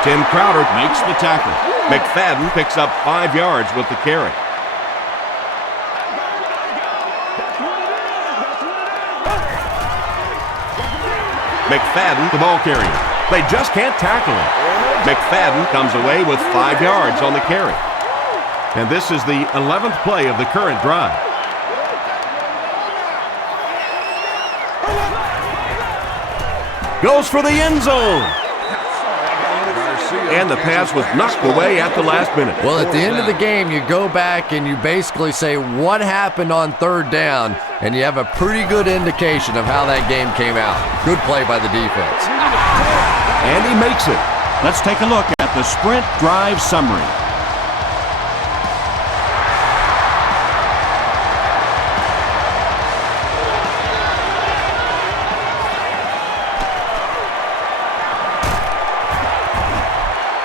Tim Crowder Makes the tackle. McFadden picks up 5 yards with the carry. McFadden, the ball carrier. They just can't tackle him. McFadden comes away with 5 yards on the carry. And this is the 11th play of the current drive. Goes for the end zone. And the pass was knocked away at the last minute. Well, at the end of the game, you go back and you basically say what happened on third down, and you have a pretty good indication of how that game came out. Good play by the defense. And he makes it. Let's take a look at the Sprint drive summary.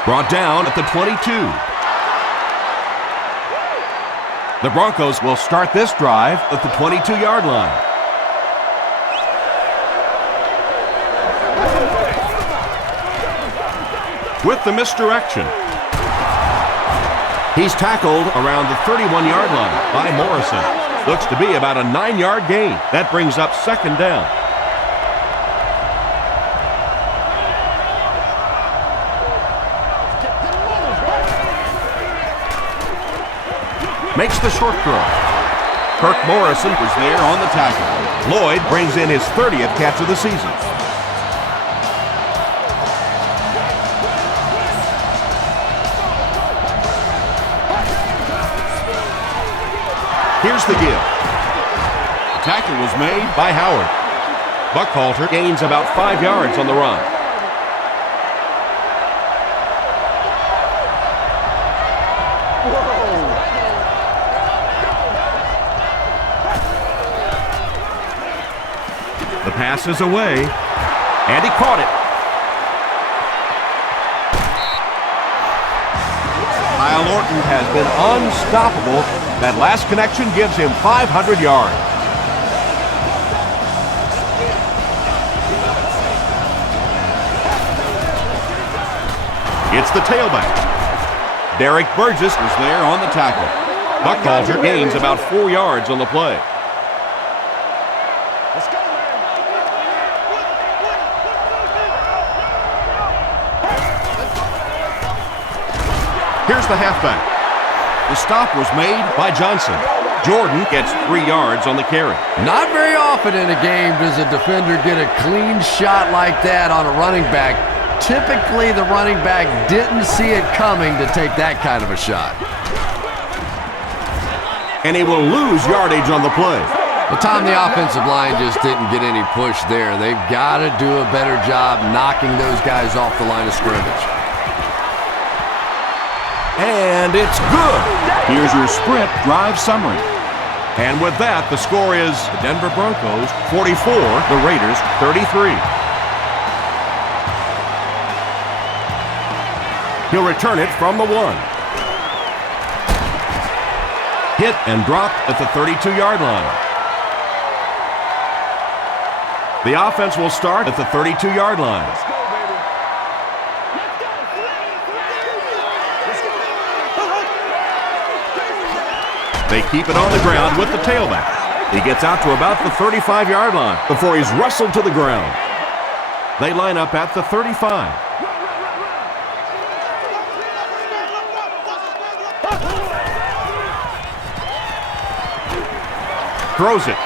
Brought down at the 22. The Broncos will start this drive at the 22-yard line. With the misdirection. He's tackled around the 31-yard line by Morrison. Looks to be about a 9-yard gain. That brings up second down. Makes the short throw. Kirk Morrison was there on the tackle. Lloyd brings in his 30th catch of the season. Here's the give. The tackle was made by Howard. Buckhalter gains about 5 yards on the run. The pass is away, and he caught it. Kyle Orton has been unstoppable. That last connection gives him 500 yards. It's the tailback. Derek Burgess was there on the tackle. Buckhalter gains about 4 yards on the play. Here's the halfback. The stop was made by Johnson. Jordan gets 3 yards on the carry. Not very often in a game does a defender get a clean shot like that on a running back. Typically, the running back didn't see it coming to take that kind of a shot. And he will lose yardage on the play. Well, Tom, the offensive line just didn't get any push there. They've got to do a better job knocking those guys off the line of scrimmage. And it's good. Here's your sprint drive summary. And with that, the score is the Denver Broncos 44, the Raiders 33. He'll return it from the 1. Hit and dropped at the 32-yard line. The offense will start at the 32-yard line. They keep it on the ground with the tailback. He gets out to about the 35-yard line before he's wrestled to the ground. They line up at the 35. Throws it.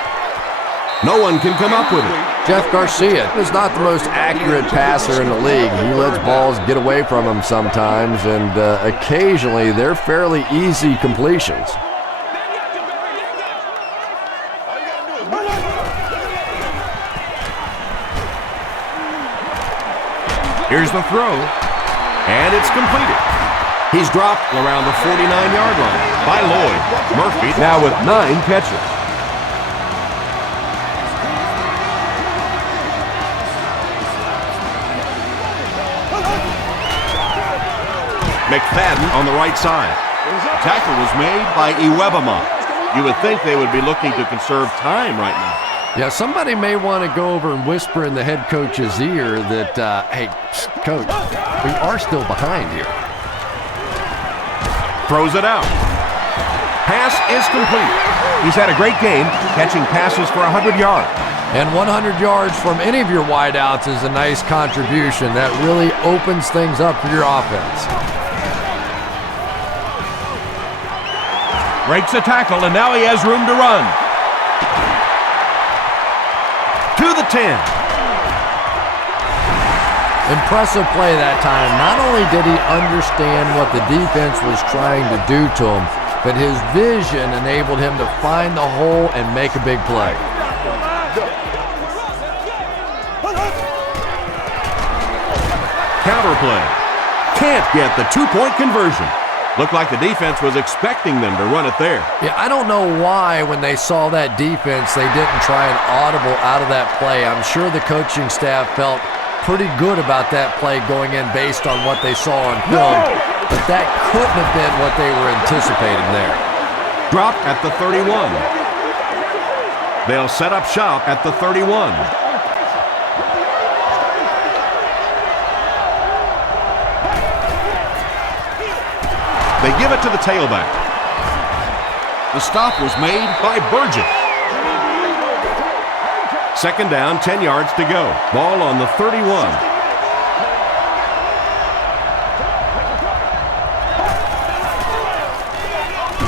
No one can come up with it. Jeff Garcia is not the most accurate passer in the league. He lets balls get away from him sometimes, and occasionally they're fairly easy completions. Here's the throw, and it's completed. He's dropped around the 49-yard line by Lloyd. Murphy now with 9 catches. McFadden on the right side. The tackle was made by Iwebama. You would think they would be looking to conserve time right now. Yeah, somebody may want to go over and whisper in the head coach's ear that, hey, coach, we are still behind here. Throws it out. Pass is complete. He's had a great game, catching passes for 100 yards. And 100 yards from any of your wideouts is a nice contribution. That really opens things up for your offense. Breaks a tackle, and now he has room to run. To the 10. Impressive play that time. Not only did he understand what the defense was trying to do to him, but his vision enabled him to find the hole and make a big play. Counter play. Can't get the 2-point conversion. Looked like the defense was expecting them to run it there. Yeah, I don't know why when they saw that defense, they didn't try an audible out of that play. I'm sure the coaching staff felt pretty good about that play going in based on what they saw on film, but that couldn't have been what they were anticipating there. Dropped at the 31. They'll set up shop at the 31. They give it to the tailback. The stop was made by Burgess. Second down, 10 yards to go. Ball on the 31.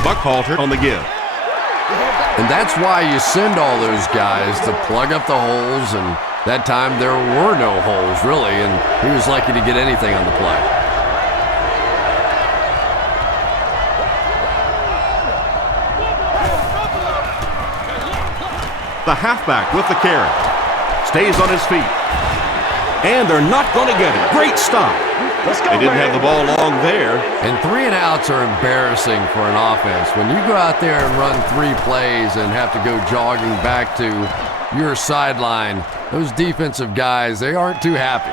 Buckhalter on the give. And that's why you send all those guys to plug up the holes, and that time there were no holes, really, and he was lucky to get anything on the play. The halfback with the carry. Stays on his feet. And they're not going to get it. Great stop. They didn't have the ball long there. And 3 and outs are embarrassing for an offense. When you go out there and run 3 plays and have to go jogging back to your sideline, those defensive guys, they aren't too happy.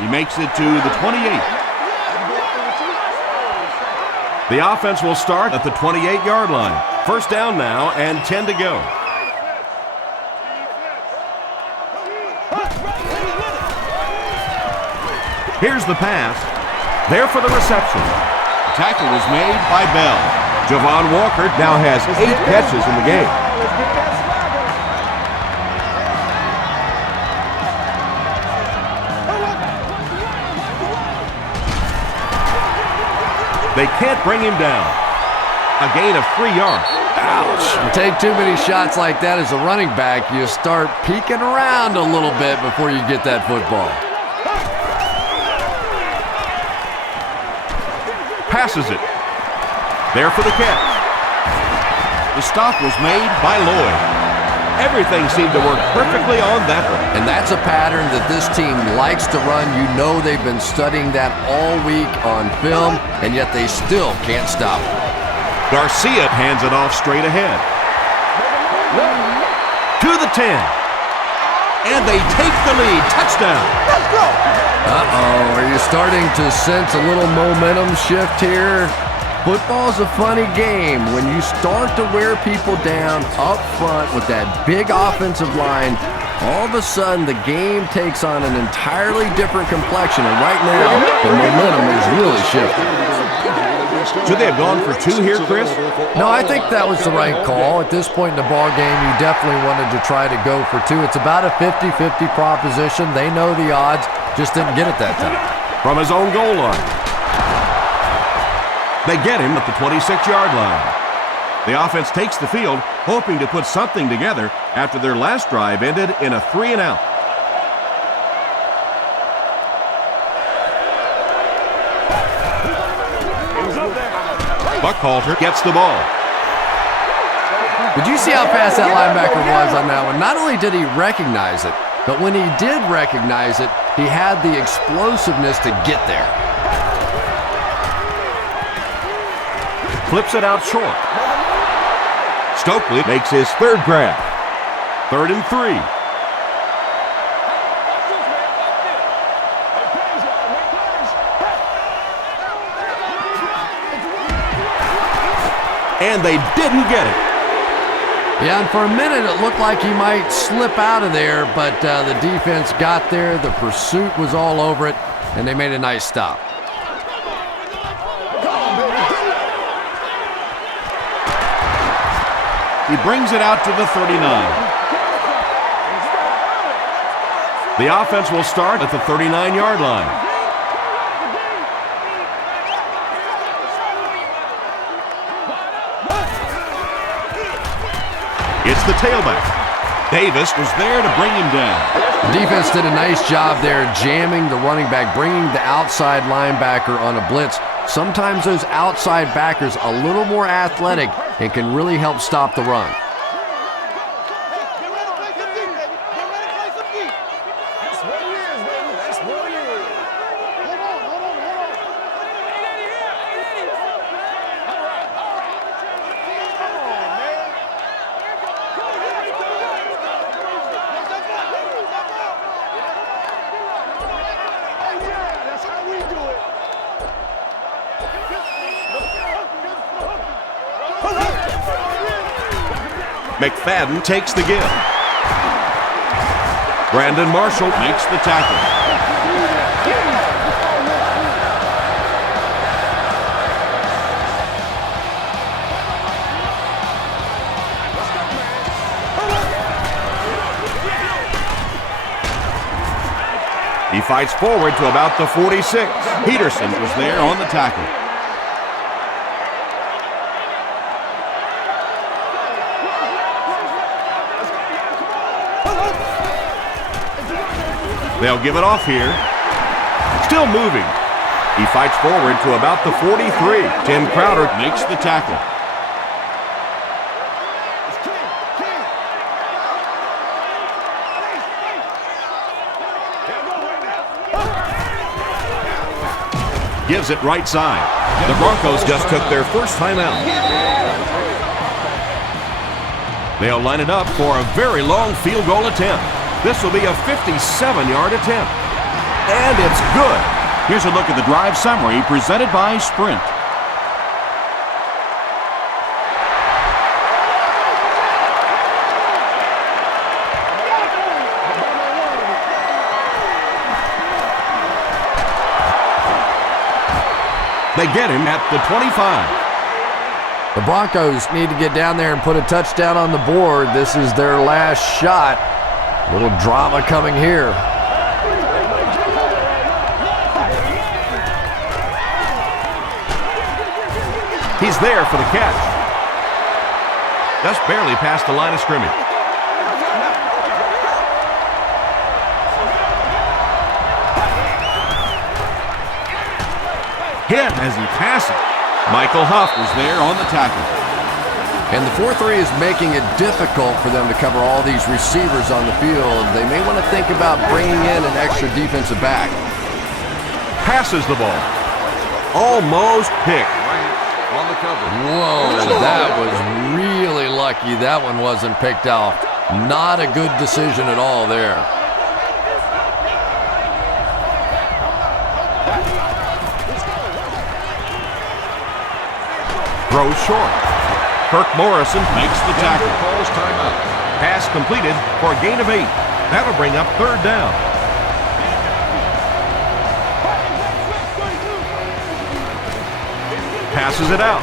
He makes it to the 28. The offense will start at the 28-yard line. First down now and 10 to go. Here's the pass. There for the reception. The tackle was made by Bell. Javon Walker now has 8 catches in the game. They can't bring him down. A gain of 3 yards. Ouch. You take too many shots like that as a running back, you start peeking around a little bit before you get that football. Passes it. There for the catch. The stop was made by Lloyd. Everything seemed to work perfectly on that one. And that's a pattern that this team likes to run. You know they've been studying that all week on film, and yet they still can't stop it. Garcia hands it off straight ahead. To the 10. And they take the lead. Touchdown. Let's go. Uh-oh, are you starting to sense a little momentum shift here? Football's a funny game. When you start to wear people down up front with that big offensive line, all of a sudden the game takes on an entirely different complexion. And right now, the momentum is really shifting. Should they have gone for 2 here, Chris? No, I think that was the right call. At this point in the ball game, you definitely wanted to try to go for 2. It's about a 50-50 proposition. They know the odds, just didn't get it that time. From his own goal line. They get him at the 26-yard line. The offense takes the field, hoping to put something together after their last drive ended in a 3 and out. Buckhalter gets the ball. Did you see how fast that linebacker was on that one? Not only did he recognize it, but when he did recognize it, he had the explosiveness to get there. Flips it out short. Stokely makes his 3rd grab. 3rd and 3. And they didn't get it. Yeah, and for a minute it looked like he might slip out of there, but the defense got there, the pursuit was all over it, and they made a nice stop. He brings it out to the 39. The offense will start at the 39-yard line. It's the tailback. Davis was there to bring him down. The defense did a nice job there jamming the running back, bringing the outside linebacker on a blitz. Sometimes those outside backers a little more athletic and can really help stop the run. McFadden takes the give. Brandon Marshall makes the tackle. fights forward to about the 46. Peterson was there on the tackle. They'll give it off here. Still moving. He fights forward to about the 43. Tim Crowder makes the tackle. Gives it right side. The Broncos just took their first time out. They'll line it up for a very long field goal attempt. This will be a 57-yard attempt. And it's good. Here's a look at the drive summary presented by Sprint. They get him at the 25. The Broncos need to get down there and put a touchdown on the board. This is their last shot. A little drama coming here. He's there for the catch. Just barely past the line of scrimmage. Hit as he passes. Michael Huff was there on the tackle. And the 4-3 is making it difficult for them to cover all these receivers on the field. They may want to think about bringing in an extra defensive back. Passes the ball. Almost picked. On the cover. Whoa, that was really lucky that one wasn't picked off. Not a good decision at all there. Throws short. Kirk Morrison makes the tackle. Calls timeout. Pass completed for a gain of 8. That'll bring up third down. Passes it out.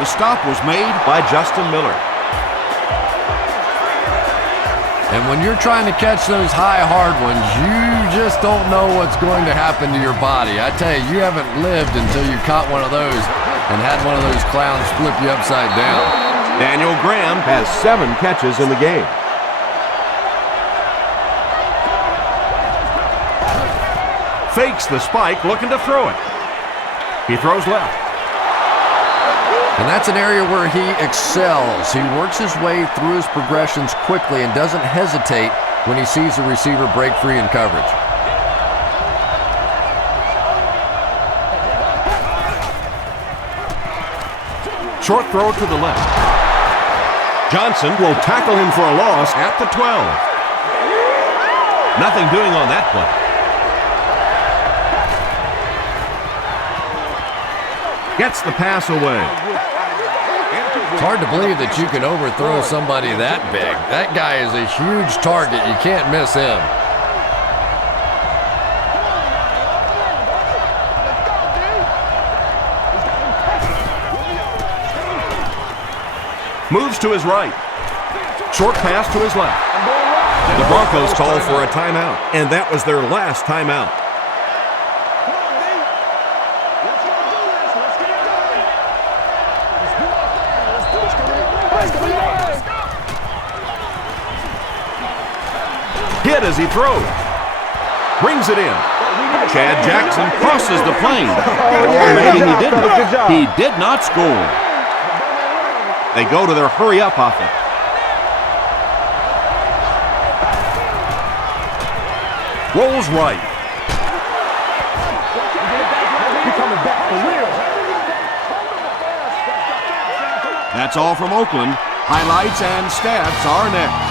The stop was made by Justin Miller. And when you're trying to catch those high, hard ones, you just don't know what's going to happen to your body. I tell you, you haven't lived until you caught one of those and had one of those clowns flip you upside down. Daniel Graham has 7 catches in the game. Fakes the spike, looking to throw it. He throws left. And that's an area where he excels. He works his way through his progressions quickly and doesn't hesitate when he sees the receiver break free in coverage. Short throw to the left. Johnson will tackle him for a loss at the 12. Nothing doing on that play. Gets the pass away. It's hard to believe that you can overthrow somebody that big. That guy is a huge target. You can't miss him. Moves to his right. Short pass to his left. The Broncos call for a timeout, and that was their last timeout. Hit as he throws. Brings it in. Chad Jackson crosses the plane. Maybe he didn't. He did not score. They go to their hurry-up offense. Rolls right. That's all from Oakland. Highlights and stats are next.